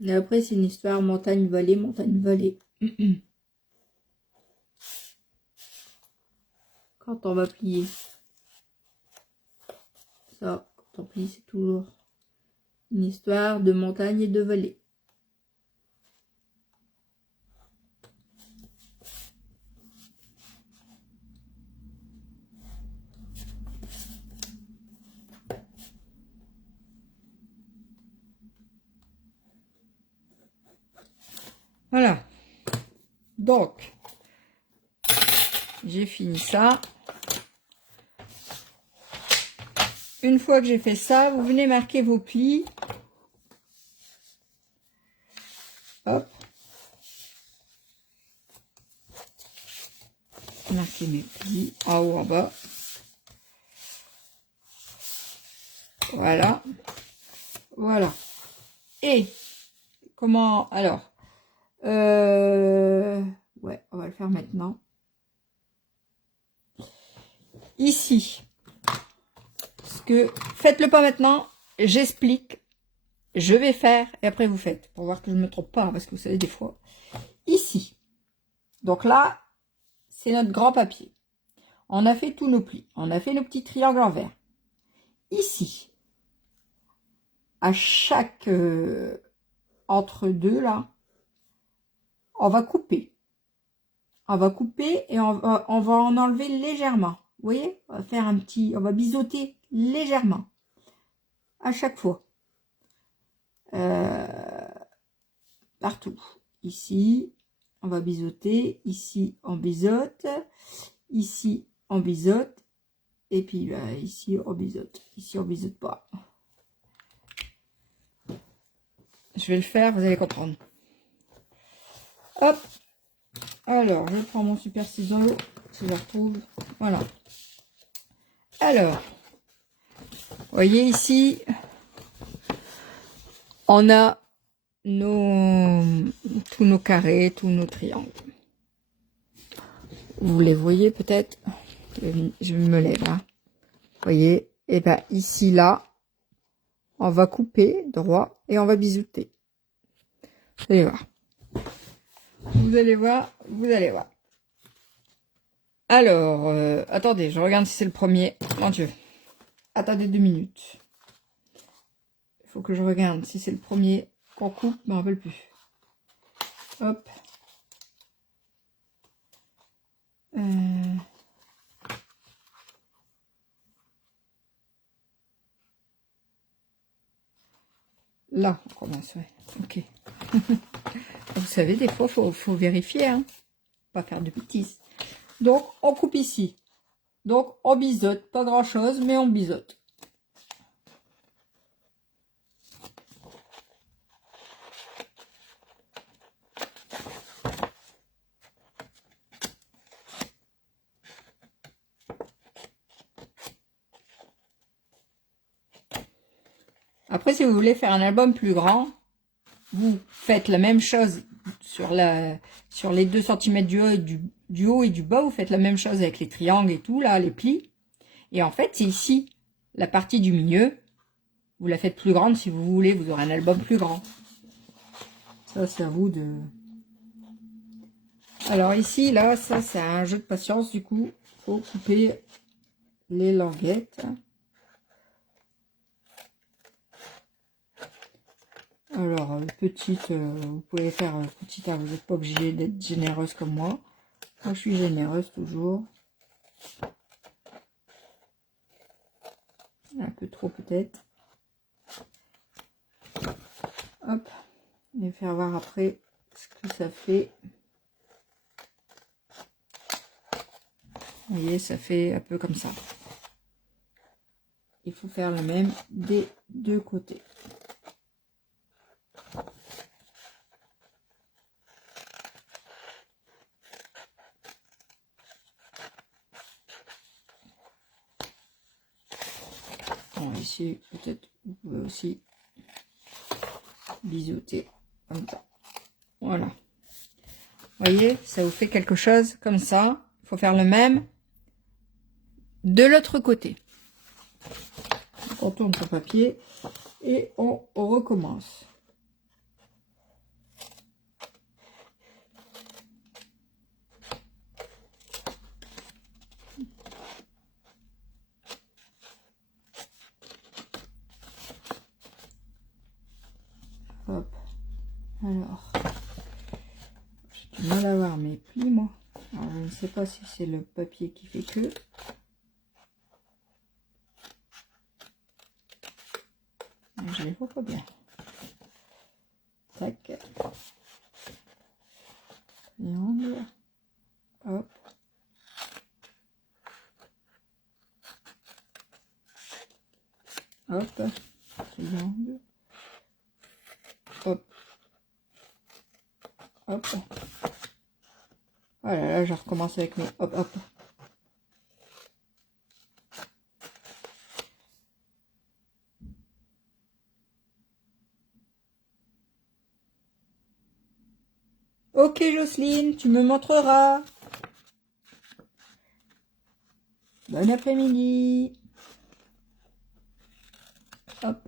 Et après, c'est une histoire montagne-vallée, montagne-vallée. Quand on va plier. Ça, quand on plie, c'est toujours une histoire de montagne et de vallée. Voilà. Donc, j'ai fini ça. Une fois que j'ai fait ça, vous venez marquer vos plis. Hop. Marquer mes plis en haut, en bas. Voilà. Voilà. Et, comment, alors, ouais, on va le faire maintenant. Ici, faites-le pas maintenant, j'explique, je vais faire et après vous faites pour voir que je ne me trompe pas parce que vous savez des fois. Ici, donc là, c'est notre grand papier. On a fait tous nos plis, on a fait nos petits triangles en vert. Ici, à chaque entre deux là, on va couper. On va couper et on va en enlever légèrement. Vous voyez, on va faire un petit, on va biseauter légèrement à chaque fois. Partout. Ici, on va biseauter. Ici, on biseaute. Ici, on biseaute. Et puis là, ici, on biseaute. Ici, on biseaute pas. Je vais le faire, vous allez comprendre. Hop. Alors, je prends mon super ciseau, si je le retrouve. Voilà. Alors, vous voyez ici, on a nos... tous nos carrés, tous nos triangles. Vous les voyez peut-être? Je me lève là. Vous voyez? Et ben ici, là, on va couper droit et on va biseauter. Vous allez voir. Vous allez voir, vous allez voir. Alors, attendez, je regarde si c'est le premier. Mon Dieu. Attendez 2 minutes. Il faut que je regarde si c'est le premier qu'on coupe, je ne me rappelle plus. Hop. Là, on commence, ouais. Ok. Vous savez, des fois, faut vérifier, hein. Pas faire de bêtises. Donc, on coupe ici. Donc, on biseaute. Pas grand-chose, mais on biseaute. Après, si vous voulez faire un album plus grand, vous faites la même chose sur les 2 cm du haut et du bas. Vous faites la même chose avec les triangles et tout, là, les plis. Et en fait, c'est ici, la partie du milieu. Vous la faites plus grande si vous voulez. Vous aurez un album plus grand. Ça, c'est à vous de... Alors ici, là, ça, c'est un jeu de patience. Du coup, il faut couper les languettes. Alors, petite, vous pouvez faire petite, hein, vous n'êtes pas obligé d'être généreuse comme moi. Moi, je suis généreuse toujours. Un peu trop peut-être. Hop. Et faire voir après ce que ça fait. Vous voyez, ça fait un peu comme ça. Il faut faire le même des 2 côtés. Bon, ici, peut-être, vous pouvez aussi biseauter comme ça. Voilà. Vous voyez, ça vous fait quelque chose comme ça. Il faut faire le même de l'autre côté. On tourne sur papier et on recommence. Hop. Alors, j'ai du mal à voir mes plis, moi. Alors, je ne sais pas si c'est le papier qui fait que. Je les vois pas bien. Tac. Triangle. Hop. Hop. Triangle. Hop. Hop. Voilà, là, je recommence avec mes hop, hop. Ok, Jocelyne, tu me montreras. Bon après-midi. Hop.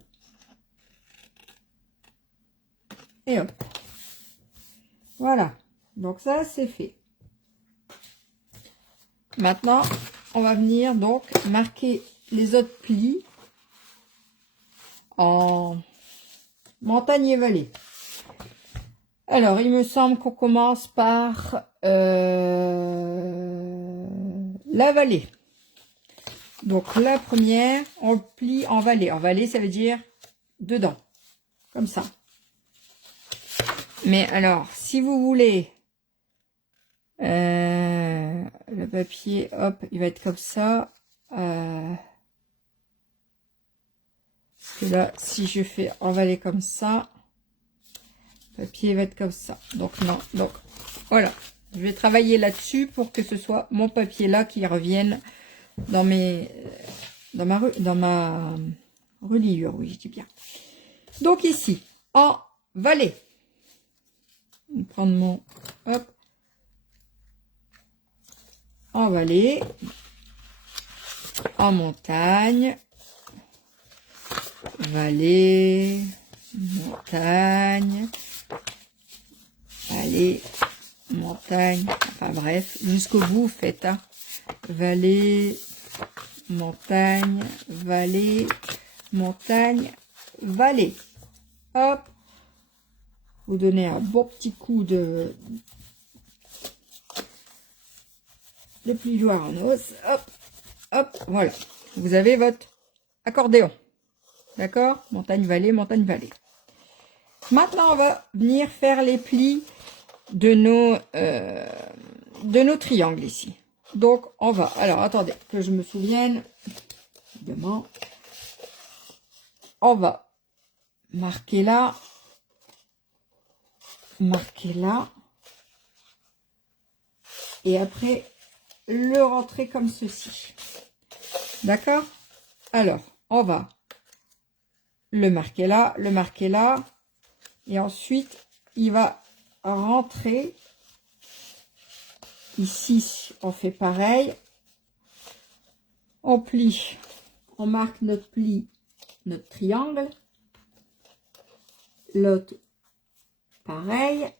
Et hop. Voilà. Donc ça, c'est fait. Maintenant, on va venir donc marquer les autres plis en montagne et vallée. Alors, il me semble qu'on commence par la vallée. Donc, la première, on le plie en vallée. En vallée, ça veut dire dedans, comme ça. Mais alors, si vous voulez, le papier, hop, il va être comme ça. Parce que là, si je fais en vallée comme ça, le papier va être comme ça. Donc, non. Donc, voilà. Je vais travailler là-dessus pour que ce soit mon papier là qui revienne dans ma reliure, oui, je dis bien. Donc ici, en vallée, prendre hop, en vallée, en montagne, vallée, montagne, vallée, montagne, enfin bref, jusqu'au bout, vous faites, hein. Vallée, montagne, vallée, montagne, vallée. Hop, vous donnez un bon petit coup de plioir en os. Hop, hop, voilà. Vous avez votre accordéon. D'accord? Montagne, vallée, montagne, vallée. Maintenant, on va venir faire les plis de nos triangles ici. Donc, on va... Alors, attendez, que je me souvienne. Évidemment. On va marquer là. Marquer là. Et après, le rentrer comme ceci. D'accord? Alors, on va le marquer là, le marquer là. Et ensuite, il va rentrer. Ici, on fait pareil. On plie. On marque notre pli, notre triangle. L'autre, pareil.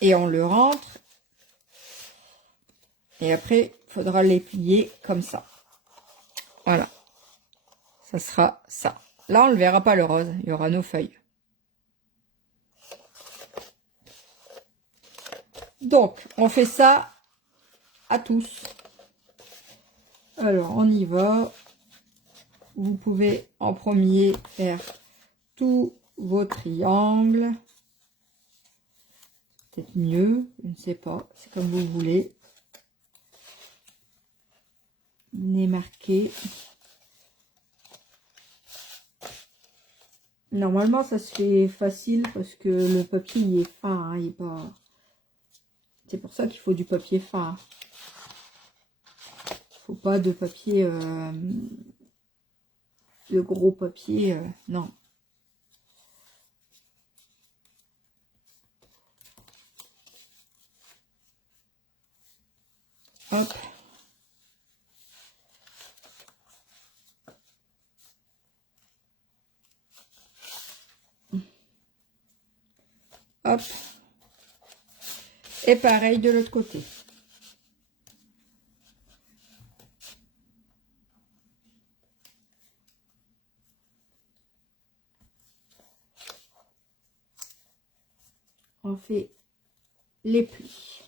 Et on le rentre. Et après, il faudra les plier comme ça. Voilà. Ça sera ça. Là, on ne verra pas le rose. Il y aura nos feuilles. Donc, on fait ça à tous. Alors, on y va. Vous pouvez en premier faire tous vos triangles. Peut-être mieux, je ne sais pas. C'est comme vous voulez. Les marquer. Normalement, ça se fait facile parce que le papier il est fin, hein, il est pas. C'est pour ça qu'il faut du papier fin. Faut pas de papier, le gros papier, non. Hop. Hop. Et pareil de l'autre côté. On fait les plis.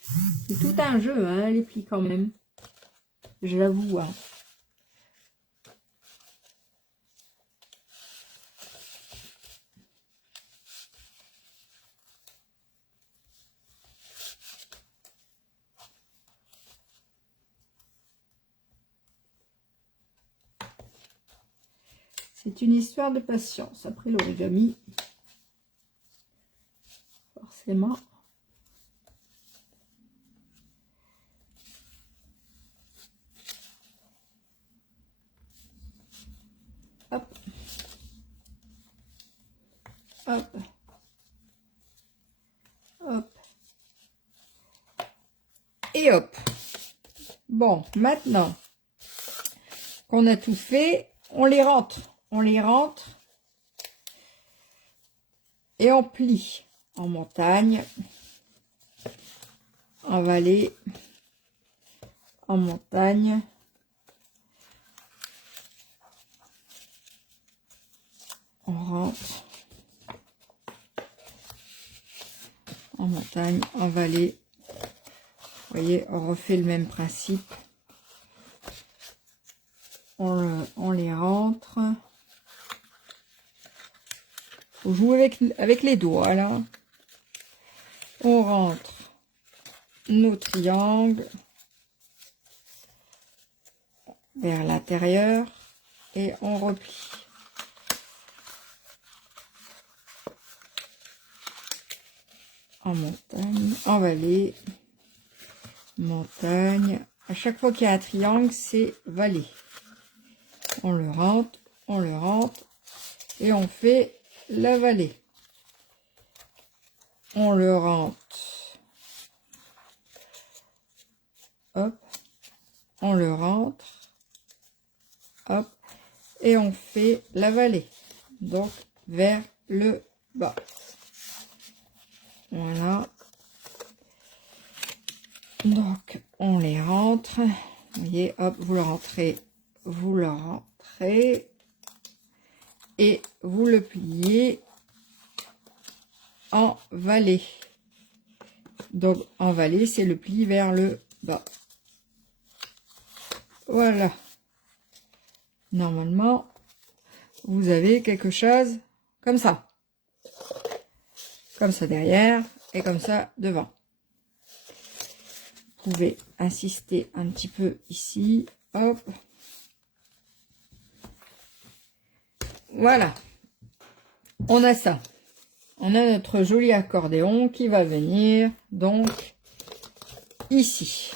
C'est tout un jeu, hein, les plis quand même. Je l'avoue. Hein. C'est une histoire de patience. Après l'origami, forcément. Hop. Hop. Hop. Et hop. Bon, maintenant qu'on a tout fait, on les rentre. On les rentre. Et on plie en montagne, en vallée, en montagne, on rentre, en montagne, en vallée. Vous voyez, on refait le même principe. On les rentre. Faut jouer avec les doigts là. On rentre nos triangles vers l'intérieur et on replie. En montagne, en vallée, montagne. À chaque fois qu'il y a un triangle, c'est vallée. On le rentre et on fait la vallée. on le rentre, hop, on le rentre, hop, et on fait la vallée, donc vers le bas. Voilà. Donc, on les rentre. Vous voyez, hop, vous le rentrez, et vous le pliez en vallée. Donc, en vallée, c'est le pli vers le bas. Voilà. Normalement, vous avez quelque chose comme ça. Comme ça derrière et comme ça devant. Vous pouvez insister un petit peu ici. Hop. Voilà. On a ça. On a notre joli accordéon qui va venir donc ici.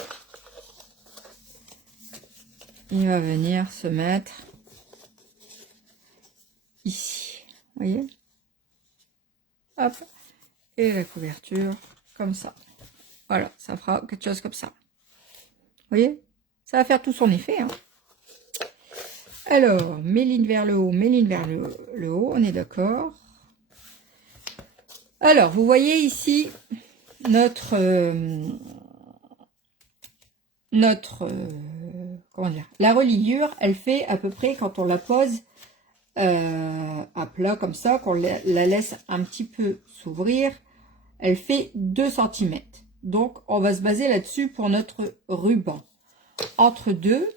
Il va venir se mettre ici. Vous voyez? Hop. Et la couverture comme ça. Voilà, ça fera quelque chose comme ça. Vous voyez? Ça va faire tout son effet. Hein. Alors, mes lignes vers le haut, mes lignes vers le haut, on est d'accord. Alors, vous voyez ici notre comment dire, la reliure, elle fait à peu près, quand on la pose à plat comme ça, qu'on la laisse un petit peu s'ouvrir, elle fait 2 cm. Donc, on va se baser là-dessus pour notre ruban. Entre deux,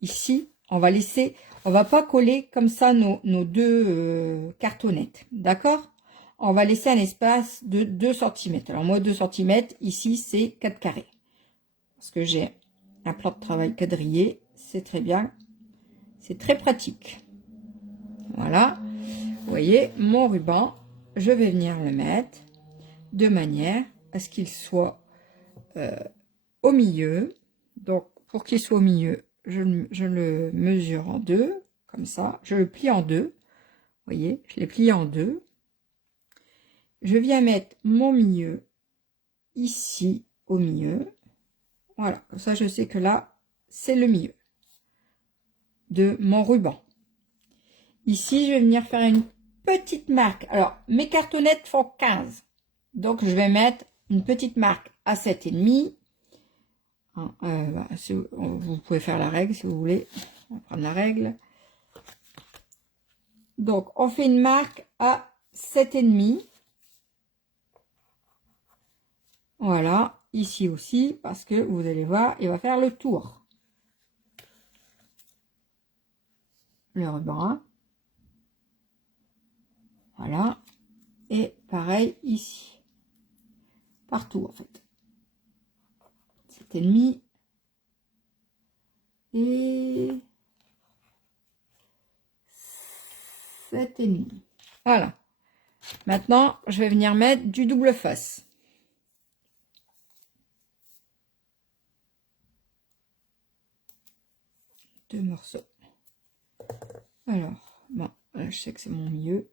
ici, on va laisser, on va pas coller comme ça nos deux cartonnettes, d'accord? On va laisser un espace de 2 cm. Alors moi, 2 cm, ici, c'est 4 carrés. Parce que j'ai un plan de travail quadrillé, c'est très bien. C'est très pratique. Voilà. Vous voyez, mon ruban, je vais venir le mettre de manière à ce qu'il soit au milieu. Donc, pour qu'il soit au milieu, je le mesure en 2, comme ça. Je le plie en 2. Vous voyez, je l'ai plié en 2. Je viens mettre mon milieu ici, au milieu. Voilà, comme ça, je sais que là, c'est le milieu de mon ruban. Ici, je vais venir faire une petite marque. Alors, mes cartonnettes font 15. Donc, je vais mettre une petite marque à 7,5. Vous pouvez faire la règle si vous voulez. On va prendre la règle. Donc, on fait une marque à 7,5. Voilà, ici aussi, parce que vous allez voir, il va faire le tour. Le ruban. Voilà. Et pareil ici. Partout, en fait. 7,5. Et 7,5. Voilà. Maintenant, je vais venir mettre du double face. Deux morceaux. Alors, bon, là, je sais que c'est mon milieu.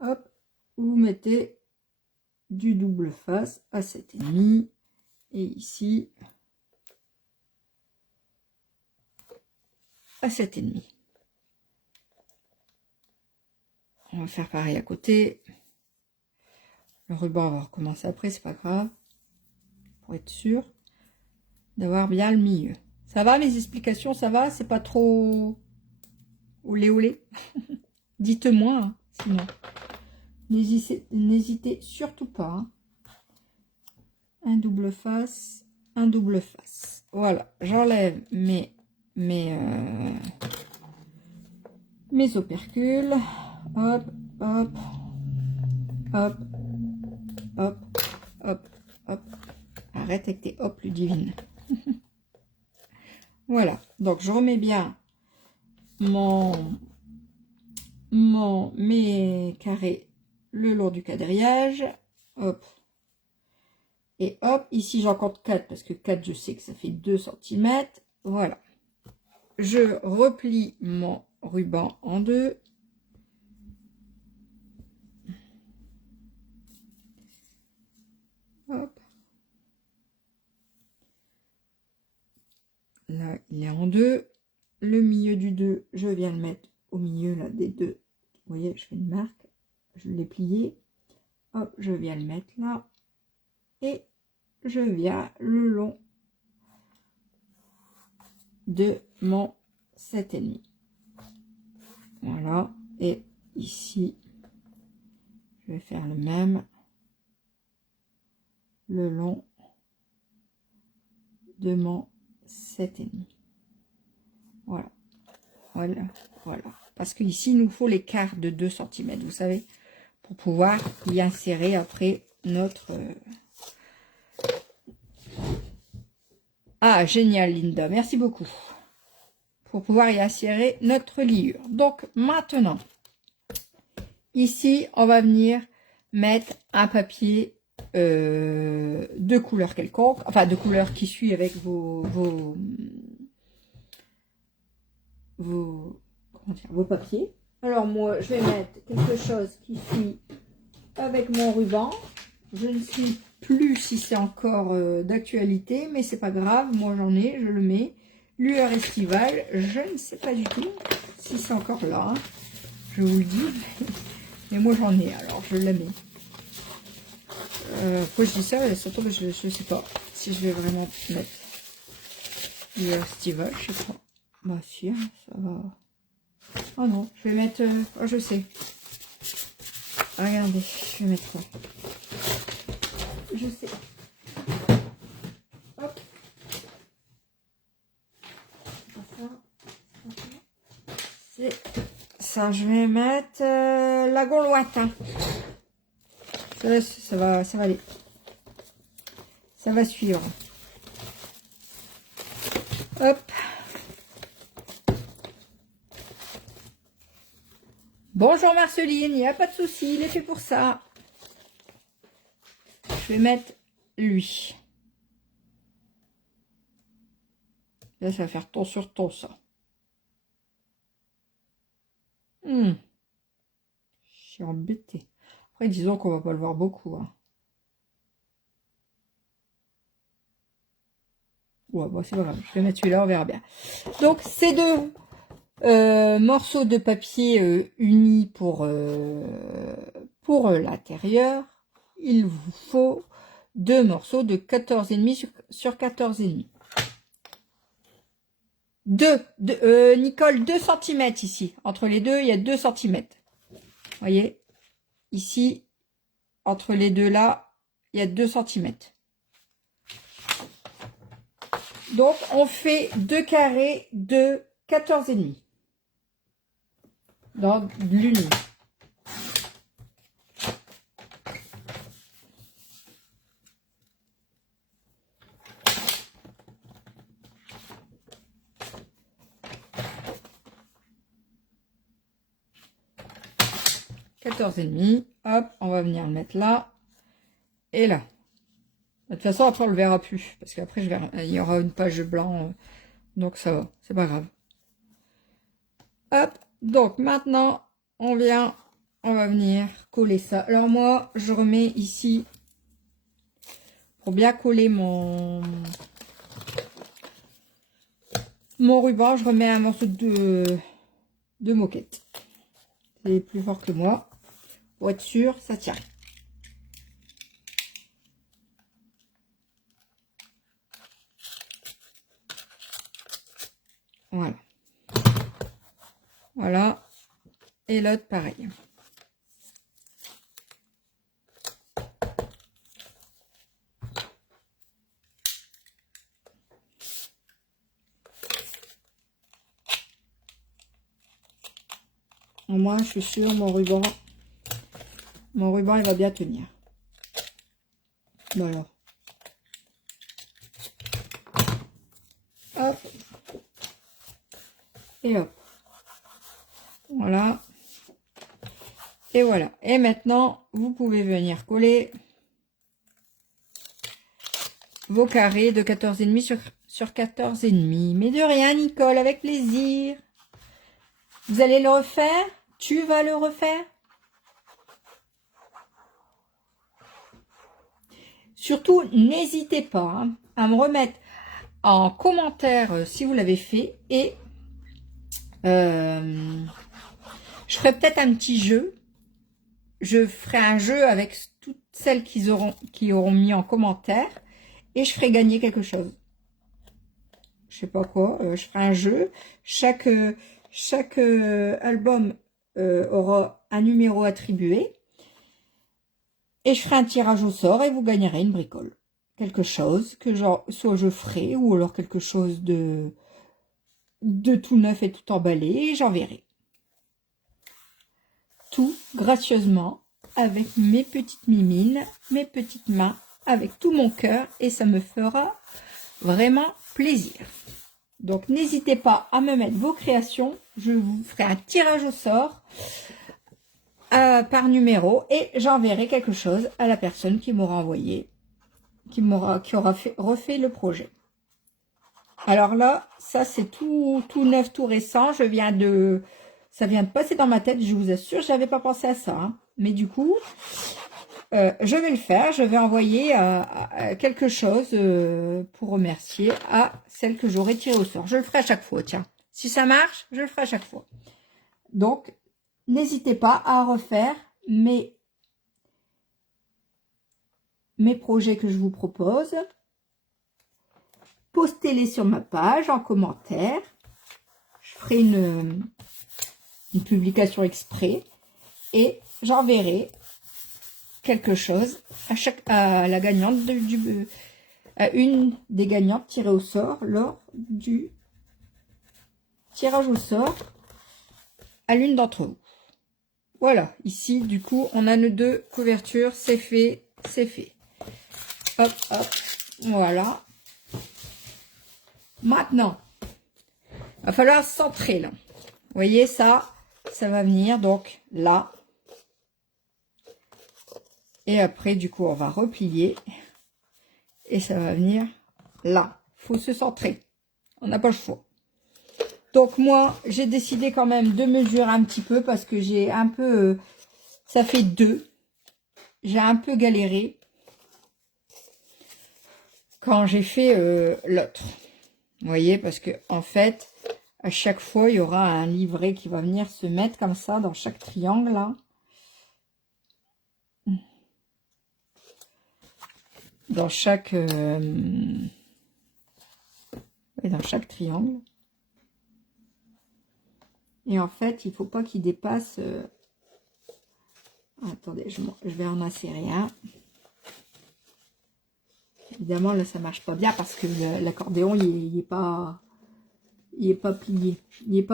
Hop, vous mettez du double face à 7,5. Et ici, à 7,5. On va faire pareil à côté. Le ruban, on va recommencer après, c'est pas grave. Pour être sûr d'avoir bien le milieu. Ça va, mes explications, ça va? C'est pas trop olé olé? Dites-moi, hein, sinon. N'hésitez surtout pas. Hein. Un double face, un double face. Voilà, j'enlève mes opercules. Hop, hop, hop, hop, hop, hop. Arrête avec tes hop, Ludivine. Voilà, donc je remets bien mes carrés le long du quadrillage. Hop. Et hop, ici j'en compte 4 parce que 4, je sais que ça fait 2 cm. Voilà. Je replie mon ruban en 2. Là, il est en deux. Le milieu du 2, je viens le mettre au milieu là, des deux. Vous voyez, je fais une marque. Je l'ai plié. Hop, je viens le mettre là. Et je viens le long de mon 7,5. Voilà. Et ici, je vais faire le même. Le long de mon 7,5. Voilà. Voilà. Voilà. Parce qu'ici, il nous faut l'écart de 2 cm, vous savez, pour pouvoir y insérer après notre... Ah, génial, Linda. Merci beaucoup. Pour pouvoir y insérer notre liure. Donc, maintenant, ici, on va venir mettre un papier de couleur quelconque, enfin de couleur qui suit avec vos papiers. Alors moi, je vais mettre quelque chose qui suit avec mon ruban. Je ne sais plus si c'est encore d'actualité, mais c'est pas grave. Moi, j'en ai, je le mets. Lueur estivale, je ne sais pas du tout si c'est encore là. Hein. Je vous le dis. Mais moi, j'en ai, alors je la mets. Pourquoi je dis ça? Surtout que je ne sais pas si je vais vraiment mettre lueur estivale, je sais pas. Bah si, hein, ça va. Oh non, je vais mettre... oh, je sais. Regardez, je vais mettre quoi? Je sais. Hop. C'est ça, je vais mettre lagon lointain. Ça va aller. Ça va suivre. Hop. Bonjour Marceline, il n'y a pas de souci, il est fait pour ça. Je vais mettre lui. Là, ça va faire ton sur ton, ça. Je suis embêtée. Après, disons qu'on va pas le voir beaucoup. Hein. Ouais, bon, c'est pas grave. Je vais mettre celui-là, on verra bien. Donc, ces deux morceaux de papier unis pour l'intérieur, il vous faut deux morceaux de 14,5 sur 14,5. Nicole, 2 cm ici. Entre les deux, il y a 2 cm. Vous voyez? Ici, entre les deux là, il y a 2 cm. Donc, on fait 2 carrés de 14,5 dans l'uni. Hop, on va venir le mettre là et là. De toute façon, après, on le verra plus. Parce qu'après, il y aura une page blanc. Donc, ça va. C'est pas grave. Hop. Donc, maintenant, on va venir coller ça. Alors, moi, je remets ici, pour bien coller mon ruban, je remets un morceau de moquette. C'est plus fort que moi. Pour être sûr, ça tient. Voilà. Voilà. Et l'autre, pareil. Au moins, je suis sûre, mon ruban, il va bien tenir. Voilà. Hop. Et hop. Voilà. Et voilà. Et maintenant, vous pouvez venir coller vos carrés de 14,5 sur 14,5. Mais de rien, Nicole, avec plaisir. Vous allez le refaire? Tu vas le refaire? Surtout, n'hésitez pas hein, à me remettre en commentaire si vous l'avez fait. Et je ferai peut-être un petit jeu. Je ferai un jeu avec toutes celles qui auront mis en commentaire. Et je ferai gagner quelque chose. Je sais pas quoi. Je ferai un jeu. Chaque album aura un numéro attribué. Et je ferai un tirage au sort et vous gagnerez une bricole. Quelque chose que soit je ferai ou alors quelque chose de tout neuf et tout emballé. Et j'enverrai. Tout gracieusement avec mes petites mimines, mes petites mains, avec tout mon cœur. Et ça me fera vraiment plaisir. Donc n'hésitez pas à me mettre vos créations. Je vous ferai un tirage au sort. Par numéro et j'enverrai quelque chose à la personne qui m'aura envoyé, qui aura refait le projet. Alors là, ça c'est tout neuf, tout récent. Ça vient de passer dans ma tête, je vous assure, je n'avais pas pensé à ça. Hein. Mais du coup, je vais le faire. Je vais envoyer quelque chose pour remercier à celle que j'aurai tirée au sort. Je le ferai à chaque fois, tiens. Si ça marche, je le ferai à chaque fois. Donc, n'hésitez pas à refaire mes projets que je vous propose. Postez-les sur ma page en commentaire. Je ferai une publication exprès et j'enverrai quelque chose à la gagnante à une des gagnantes tirées au sort lors du tirage au sort à l'une d'entre vous. Voilà, ici, du coup, on a nos deux couvertures, c'est fait, c'est fait. Hop, hop, voilà. Maintenant, il va falloir centrer, là. Vous voyez, ça va venir, donc, là. Et après, du coup, on va replier. Et ça va venir là. Il faut se centrer. On n'a pas le choix. Donc, moi, j'ai décidé quand même de mesurer un petit peu parce que j'ai un peu... ça fait 2. J'ai un peu galéré quand j'ai fait l'autre. Vous voyez, parce que en fait, à chaque fois, il y aura un livret qui va venir se mettre comme ça dans chaque triangle, là. Dans chaque triangle. Et en fait, il ne faut pas qu'il dépasse... Attendez, je vais en insérer un. Évidemment, là, ça marche pas bien parce que l'accordéon, il est pas plié. Il est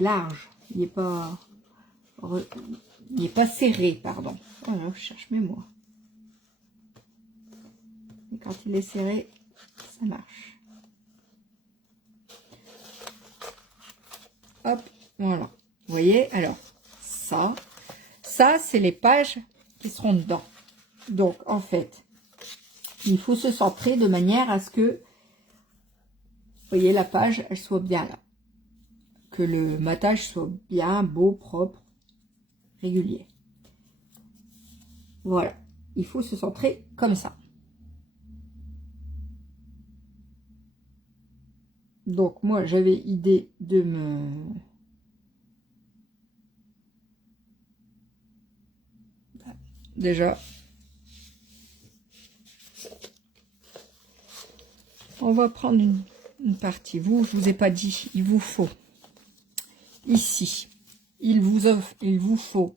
large. Il est pas serré, pardon. Oh là, je cherche mes mots. Et quand il est serré, ça marche. Hop, voilà. Vous voyez, alors, ça c'est les pages qui seront dedans. Donc, en fait, il faut se centrer de manière à ce que, vous voyez, la page, elle soit bien là. Que le matage soit bien, beau, propre, régulier. Voilà. Il faut se centrer comme ça. Donc, moi, j'avais idée de me... Déjà, on va prendre une partie. Je vous ai pas dit, il vous faut ici, il vous faut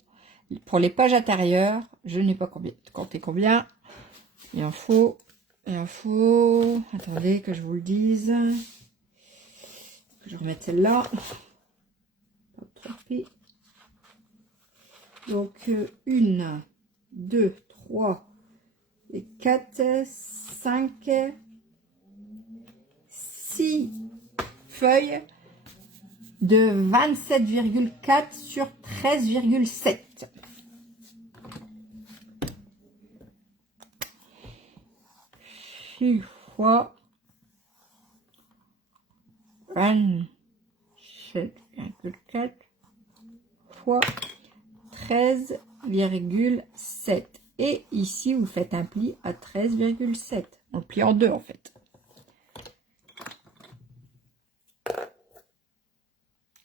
pour les pages intérieures, je n'ai pas compté combien, il en faut, attendez que je vous le dise, je remette celle-là, donc 1, 2, 3, et 4, 5, 6 feuilles de 27,4 sur 13,7. Fois 27,4 fois 13,7. Et ici, vous faites un pli à 13,7. On le plie en deux, en fait.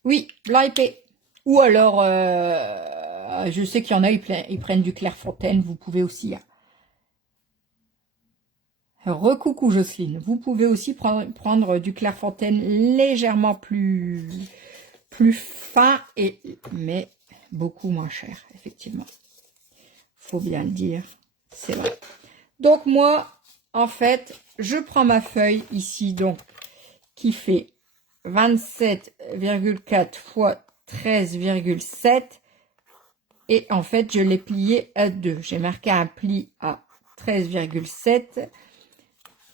Oui, blanc épais. Ou alors, je sais qu'il y en a, ils prennent du Clairefontaine, vous pouvez aussi. Hein. Recoucou Jocelyne, vous pouvez aussi prendre du Clairefontaine légèrement plus fin, mais beaucoup moins cher, effectivement. Faut bien le dire, c'est vrai. Donc moi, en fait, je prends ma feuille ici, donc qui fait 27,4 fois 13,7 et en fait je l'ai plié à 2. J'ai marqué un pli à 13,7.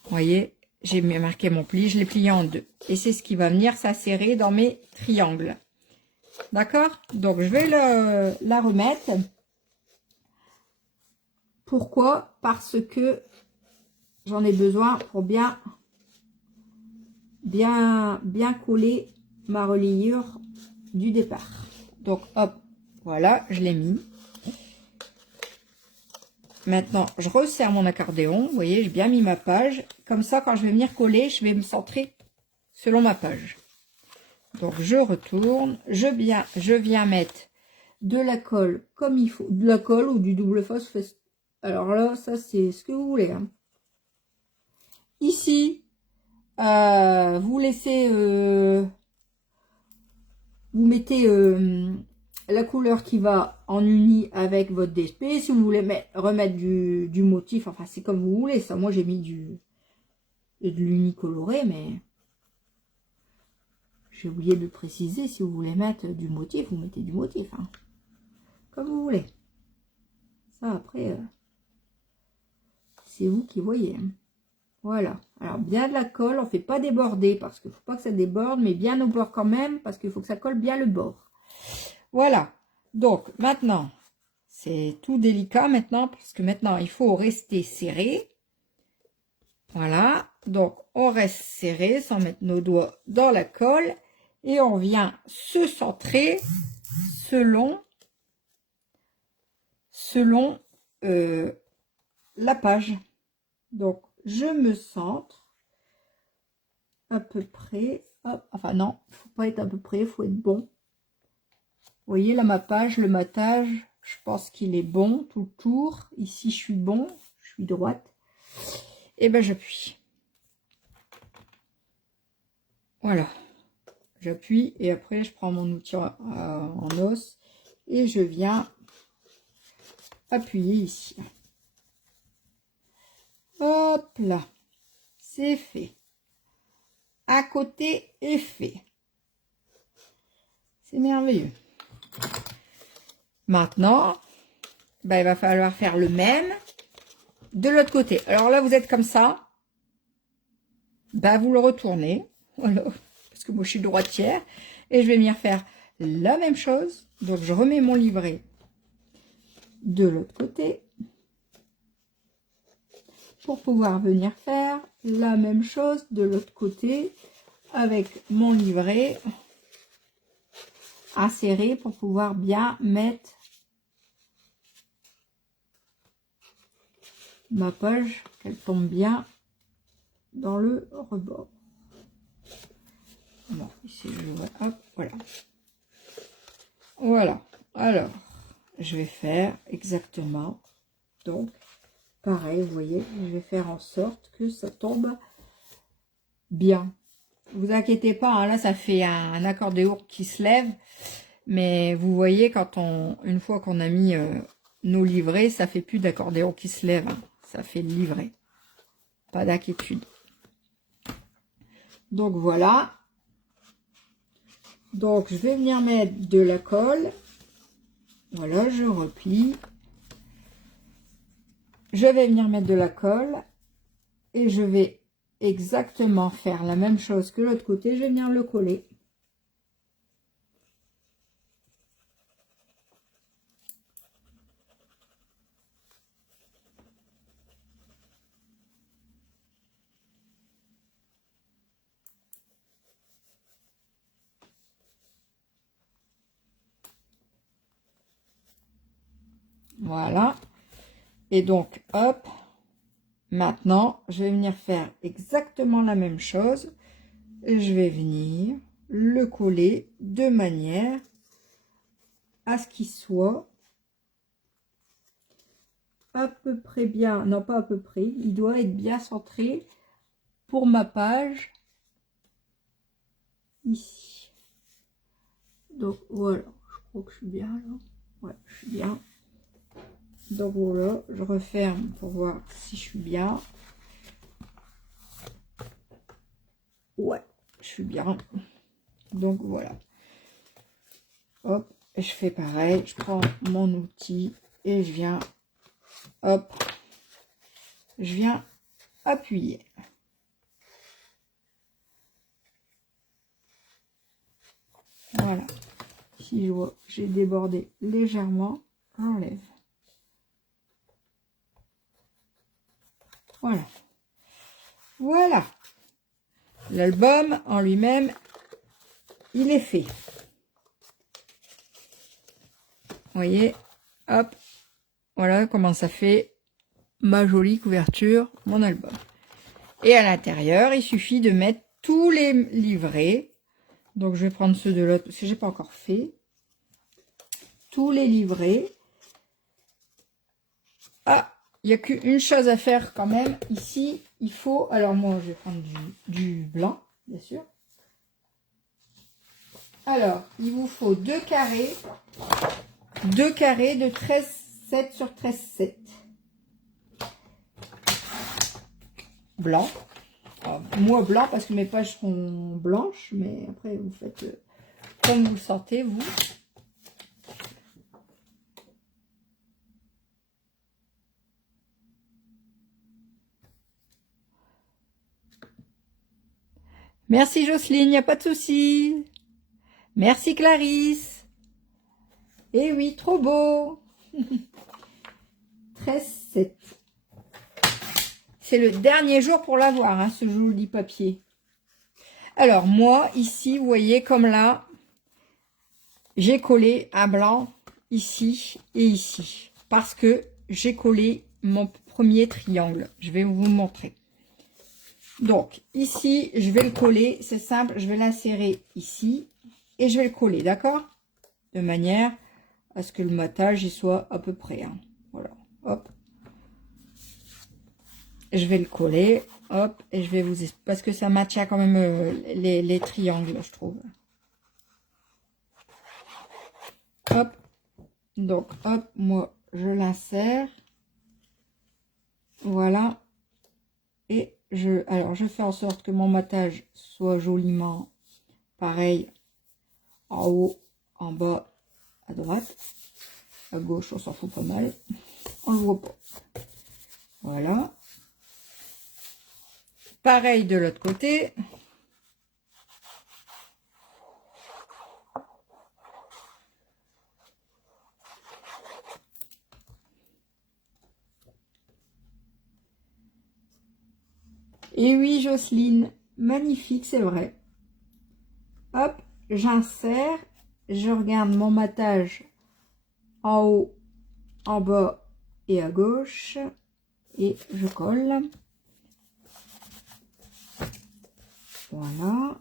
Vous voyez, j'ai marqué mon pli, je l'ai plié en 2 et c'est ce qui va venir s'insérer dans mes triangles. D'accord? Donc je vais la remettre. Pourquoi? Parce que j'en ai besoin pour bien coller ma reliure du départ. Donc hop, voilà, je l'ai mis. Maintenant, je resserre mon accordéon. Vous voyez, j'ai bien mis ma page. Comme ça, quand je vais venir coller, je vais me centrer selon ma page. Donc, je retourne. Je viens mettre de la colle comme il faut. De la colle ou du double face. Alors là, ça, c'est ce que vous voulez. Hein. Ici, vous laissez... vous mettez la couleur qui va en uni avec votre DSP. Si vous voulez remettre du motif, enfin c'est comme vous voulez. Ça, moi j'ai mis de l'uni coloré, mais j'ai oublié de préciser. Si vous voulez mettre du motif, vous mettez du motif. Hein. Comme vous voulez. Ça après, c'est vous qui voyez. Hein. Voilà. Alors bien de la colle, on ne fait pas déborder parce qu'il ne faut pas que ça déborde, mais bien au bord quand même parce qu'il faut que ça colle bien le bord. Voilà, donc maintenant, c'est tout délicat maintenant, parce que maintenant, il faut rester serré. Voilà, donc on reste serré sans mettre nos doigts dans la colle. Et on vient se centrer selon la page. Donc, je me centre à peu près. Hop, enfin non, il ne faut pas être à peu près, il faut être bon. Vous voyez là ma page, le matage, je pense qu'il est bon tout le tour. Ici je suis bon, je suis droite. Et ben j'appuie. Voilà. J'appuie et après je prends mon outil en os et je viens appuyer ici. Hop là. C'est fait. À côté est fait. C'est merveilleux. Maintenant, ben, il va falloir faire le même de l'autre côté. Alors là, vous êtes comme ça. Ben, vous le retournez. Voilà. Parce que moi, je suis droitière. Et je vais venir faire la même chose. Donc, je remets mon livret de l'autre côté. Pour pouvoir venir faire la même chose de l'autre côté. Avec mon livret inséré pour pouvoir bien mettre ma page, qu'elle tombe bien dans le rebord. Bon, ici je vois, hop, voilà. Voilà, alors, je vais faire exactement, donc, pareil, vous voyez, je vais faire en sorte que ça tombe bien. Vous inquiétez pas, hein, là ça fait un accordéon qui se lève, mais vous voyez, une fois qu'on a mis nos livrets, ça fait plus d'accordéon qui se lève, hein, ça fait le livret. Pas d'inquiétude. Donc voilà. Donc je vais venir mettre de la colle. Voilà, je replie. Je vais venir mettre de la colle. Et je vais exactement faire la même chose que l'autre côté. Je vais venir le coller. Voilà. Et donc, hop. Maintenant, je vais venir faire exactement la même chose. Et je vais venir le coller de manière à ce qu'il soit à peu près bien, non pas à peu près, il doit être bien centré pour ma page ici. Donc voilà, je crois que je suis bien là. Ouais, je suis bien. Donc voilà, je referme pour voir si je suis bien. Ouais, je suis bien. Donc voilà. Hop, je fais pareil, je prends mon outil et je viens, hop, je viens appuyer. Voilà. Si je vois, j'ai débordé légèrement, j'enlève. Voilà. Voilà. L'album en lui-même, il est fait. Vous voyez, hop, voilà comment ça fait ma jolie couverture, mon album. Et à l'intérieur, il suffit de mettre tous les livrets. Donc je vais prendre ceux de l'autre, parce que j'ai pas encore fait. Tous les livrets. Ah, il n'y a qu'une chose à faire quand même. Ici, il faut... Alors moi, je vais prendre du blanc, bien sûr. Alors, il vous faut deux carrés de 13,7 sur 13,7. Blanc. Alors, moi, blanc, parce que mes pages sont blanches, mais après, vous faites comme vous le sentez, vous. Merci Jocelyne, il n'y a pas de souci. Merci Clarisse. Eh oui, trop beau. 13,7. C'est le dernier jour pour l'avoir, hein, ce joli papier. Alors, moi, ici, vous voyez, comme là, j'ai collé un blanc ici et ici. Parce que j'ai collé mon premier triangle. Je vais vous montrer. Donc, ici, je vais le coller. C'est simple, je vais l'insérer ici. Et je vais le coller, d'accord? De manière à ce que le matage y soit à peu près. Hein. Voilà, hop. Je vais le coller, hop, et je vais vous... Parce que ça maintient quand même les triangles, je trouve. Hop. Donc, hop, moi, je l'insère. Voilà. Et alors, je fais en sorte que mon matage soit joliment pareil. En haut, en bas, à droite. À gauche, on s'en fout pas mal. On le voit pas. Voilà. Pareil de l'autre côté. Et oui, Jocelyne, magnifique, c'est vrai. Hop, j'insère, je regarde mon matage en haut, en bas et à gauche. Et je colle. Voilà.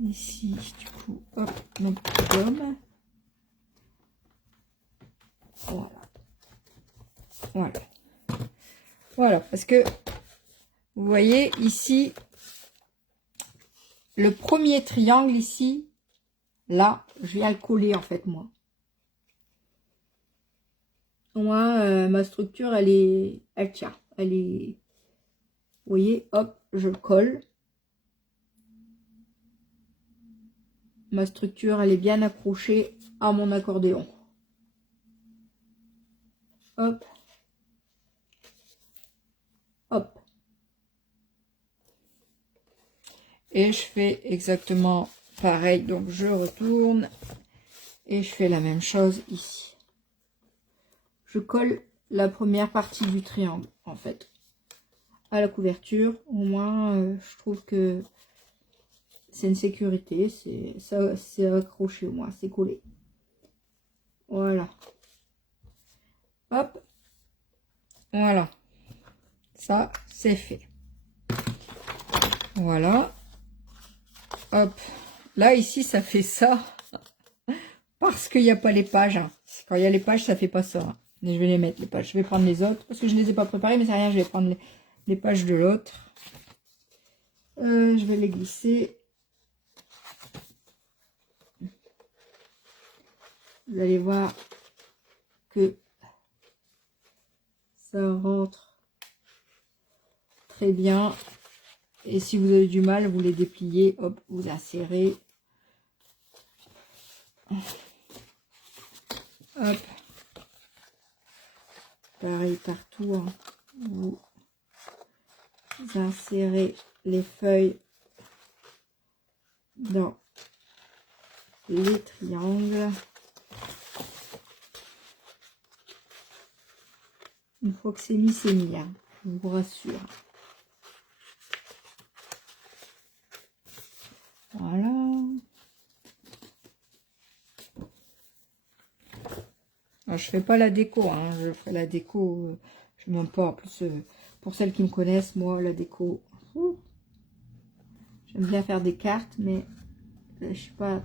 Ici, du coup, hop, mon petit gomme. Voilà. Voilà. Voilà, parce que vous voyez ici, le premier triangle ici, là, je viens le coller en fait, moi. Moi, ma structure, elle tient. Elle est, vous voyez, hop, je le colle. Ma structure, elle est bien accrochée à mon accordéon. Hop. Hop. Et je fais exactement pareil. Donc, je retourne et je fais la même chose ici. Je colle la première partie du triangle, en fait, à la couverture. Au moins, je trouve que c'est une sécurité. C'est accroché au moins, c'est collé. Voilà. Hop. Voilà. Ça, c'est fait. Voilà. Hop. Là, ici, ça fait ça. Parce qu'il n'y a pas les pages. Quand il y a les pages, ça fait pas ça. Mais je vais les mettre, les pages. Je vais prendre les autres. Parce que je ne les ai pas préparées, mais c'est rien. Je vais prendre les pages de l'autre. Je vais les glisser. Vous allez voir que ça rentre très bien. Et si vous avez du mal, vous les dépliez. Hop, vous insérez. Hop. Pareil partout. Hein. Vous insérez les feuilles dans les triangles. Une fois que c'est mis, hein, je vous rassure. Voilà. Alors, je fais pas la déco, hein, je ferai la déco, je ne sais même pas, en plus, pour celles qui me connaissent, moi, la déco, j'aime bien faire des cartes, mais je suis pas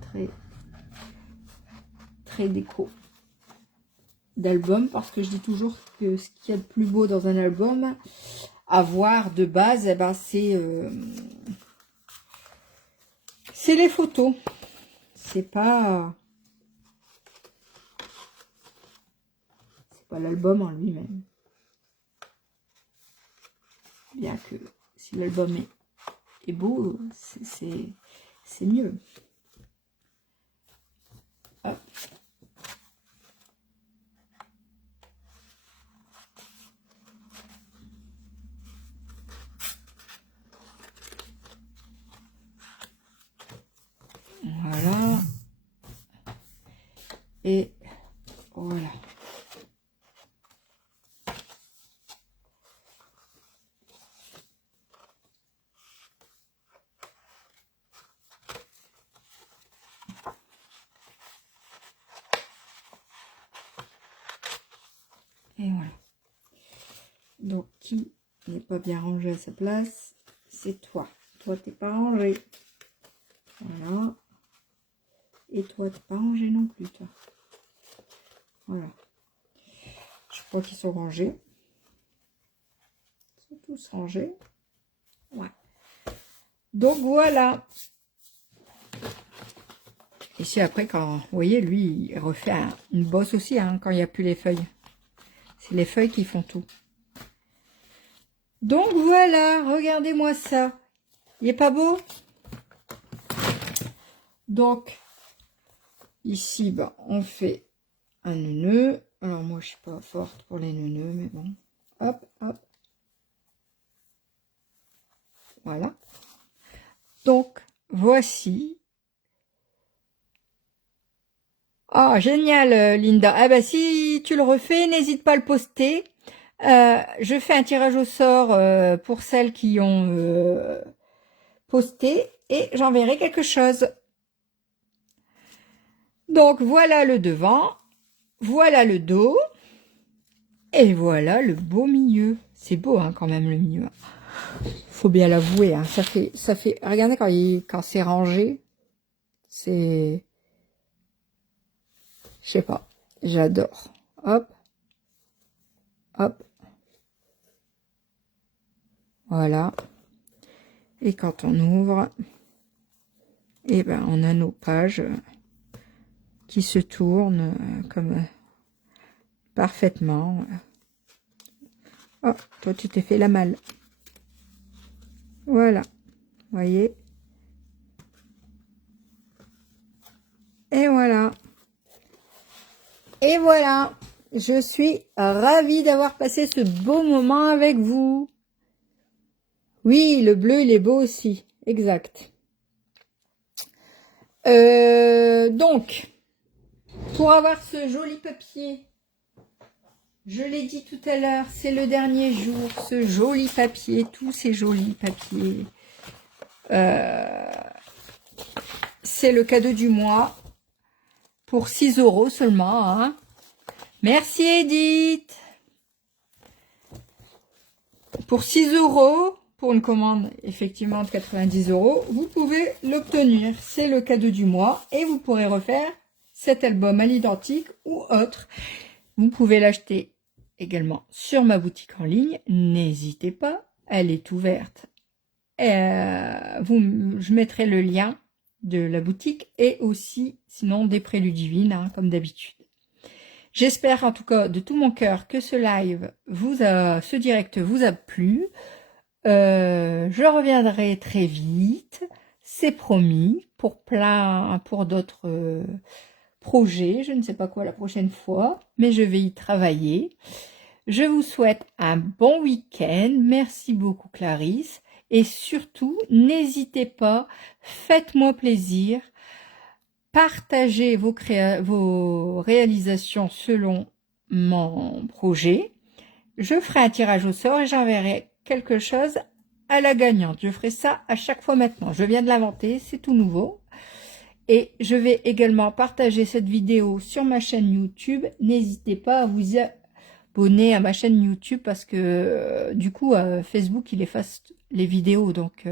très déco d'album, parce que je dis toujours que ce qu'il y a de plus beau dans un album, à voir de base, eh ben, c'est les photos. C'est pas l'album en lui-même. Bien que si l'album est beau, c'est mieux. Hop. Voilà. Et voilà. Et voilà. Donc, qui n'est pas bien rangé à sa place, c'est toi. Toi, t'es pas rangé. Voilà. Et toi, t'es pas rangé non plus, toi. Voilà. Je crois qu'ils sont rangés. Ils sont tous rangés. Ouais. Donc, voilà. Ici, après, quand, vous voyez, lui, il refait une bosse aussi, hein, quand il n'y a plus les feuilles. C'est les feuilles qui font tout. Donc, voilà, regardez-moi ça. Il n'est pas beau? Donc, ici, bah, on fait un nœud. Alors, moi, je suis pas forte pour les nœuds, mais bon. Hop, hop. Voilà. Donc, voici. Ah, génial, Linda. Ah, bah, si tu le refais, n'hésite pas à le poster. Je fais un tirage au sort pour celles qui ont posté et j'enverrai quelque chose. Donc, voilà le devant. Voilà le dos. Et voilà le beau milieu. C'est beau, hein, quand même, le milieu. Faut bien l'avouer, hein. Ça fait, regardez quand c'est rangé. C'est, je sais pas. J'adore. Hop. Hop. Voilà. Et quand on ouvre, et ben, on a nos pages qui se tournent comme parfaitement. Oh, toi, tu t'es fait la malle. Voilà. Vous voyez? Et voilà. Et voilà. Je suis ravie d'avoir passé ce beau moment avec vous. Oui, le bleu, il est beau aussi. Exact. Donc, pour avoir ce joli papier, je l'ai dit tout à l'heure, c'est le dernier jour, ce joli papier, tous ces jolis papiers. C'est le cadeau du mois pour 6 € seulement. Hein. Merci Edith. Pour 6 €, pour une commande effectivement de 90 €, vous pouvez l'obtenir. C'est le cadeau du mois et vous pourrez refaire cet album à l'identique ou autre. Vous pouvez l'acheter également sur ma boutique en ligne. N'hésitez pas, elle est ouverte. Je mettrai le lien de la boutique et aussi sinon des préludes divines, hein, comme d'habitude. J'espère en tout cas de tout mon cœur que ce live ce direct vous a plu. Je reviendrai très vite, c'est promis, pour d'autres projets. Je ne sais pas quoi la prochaine fois, mais je vais y travailler. Je vous souhaite un bon week-end. Merci beaucoup Clarisse. Et surtout, n'hésitez pas, faites-moi plaisir. Partagez vos réalisations selon mon projet. Je ferai un tirage au sort et j'enverrai quelque chose à la gagnante. Je ferai ça à chaque fois maintenant. Je viens de l'inventer, c'est tout nouveau. Et je vais également partager cette vidéo sur ma chaîne YouTube. N'hésitez pas à vous abonner à ma chaîne YouTube parce que du coup, Facebook, il efface les vidéos. Donc,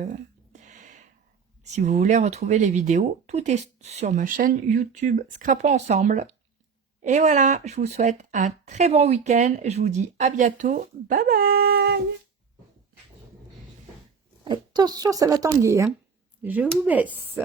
si vous voulez retrouver les vidéos, tout est sur ma chaîne YouTube. Scrapons ensemble. Et voilà, je vous souhaite un très bon week-end. Je vous dis à bientôt. Bye bye. Attention, ça va tanguer, hein. Je vous baisse.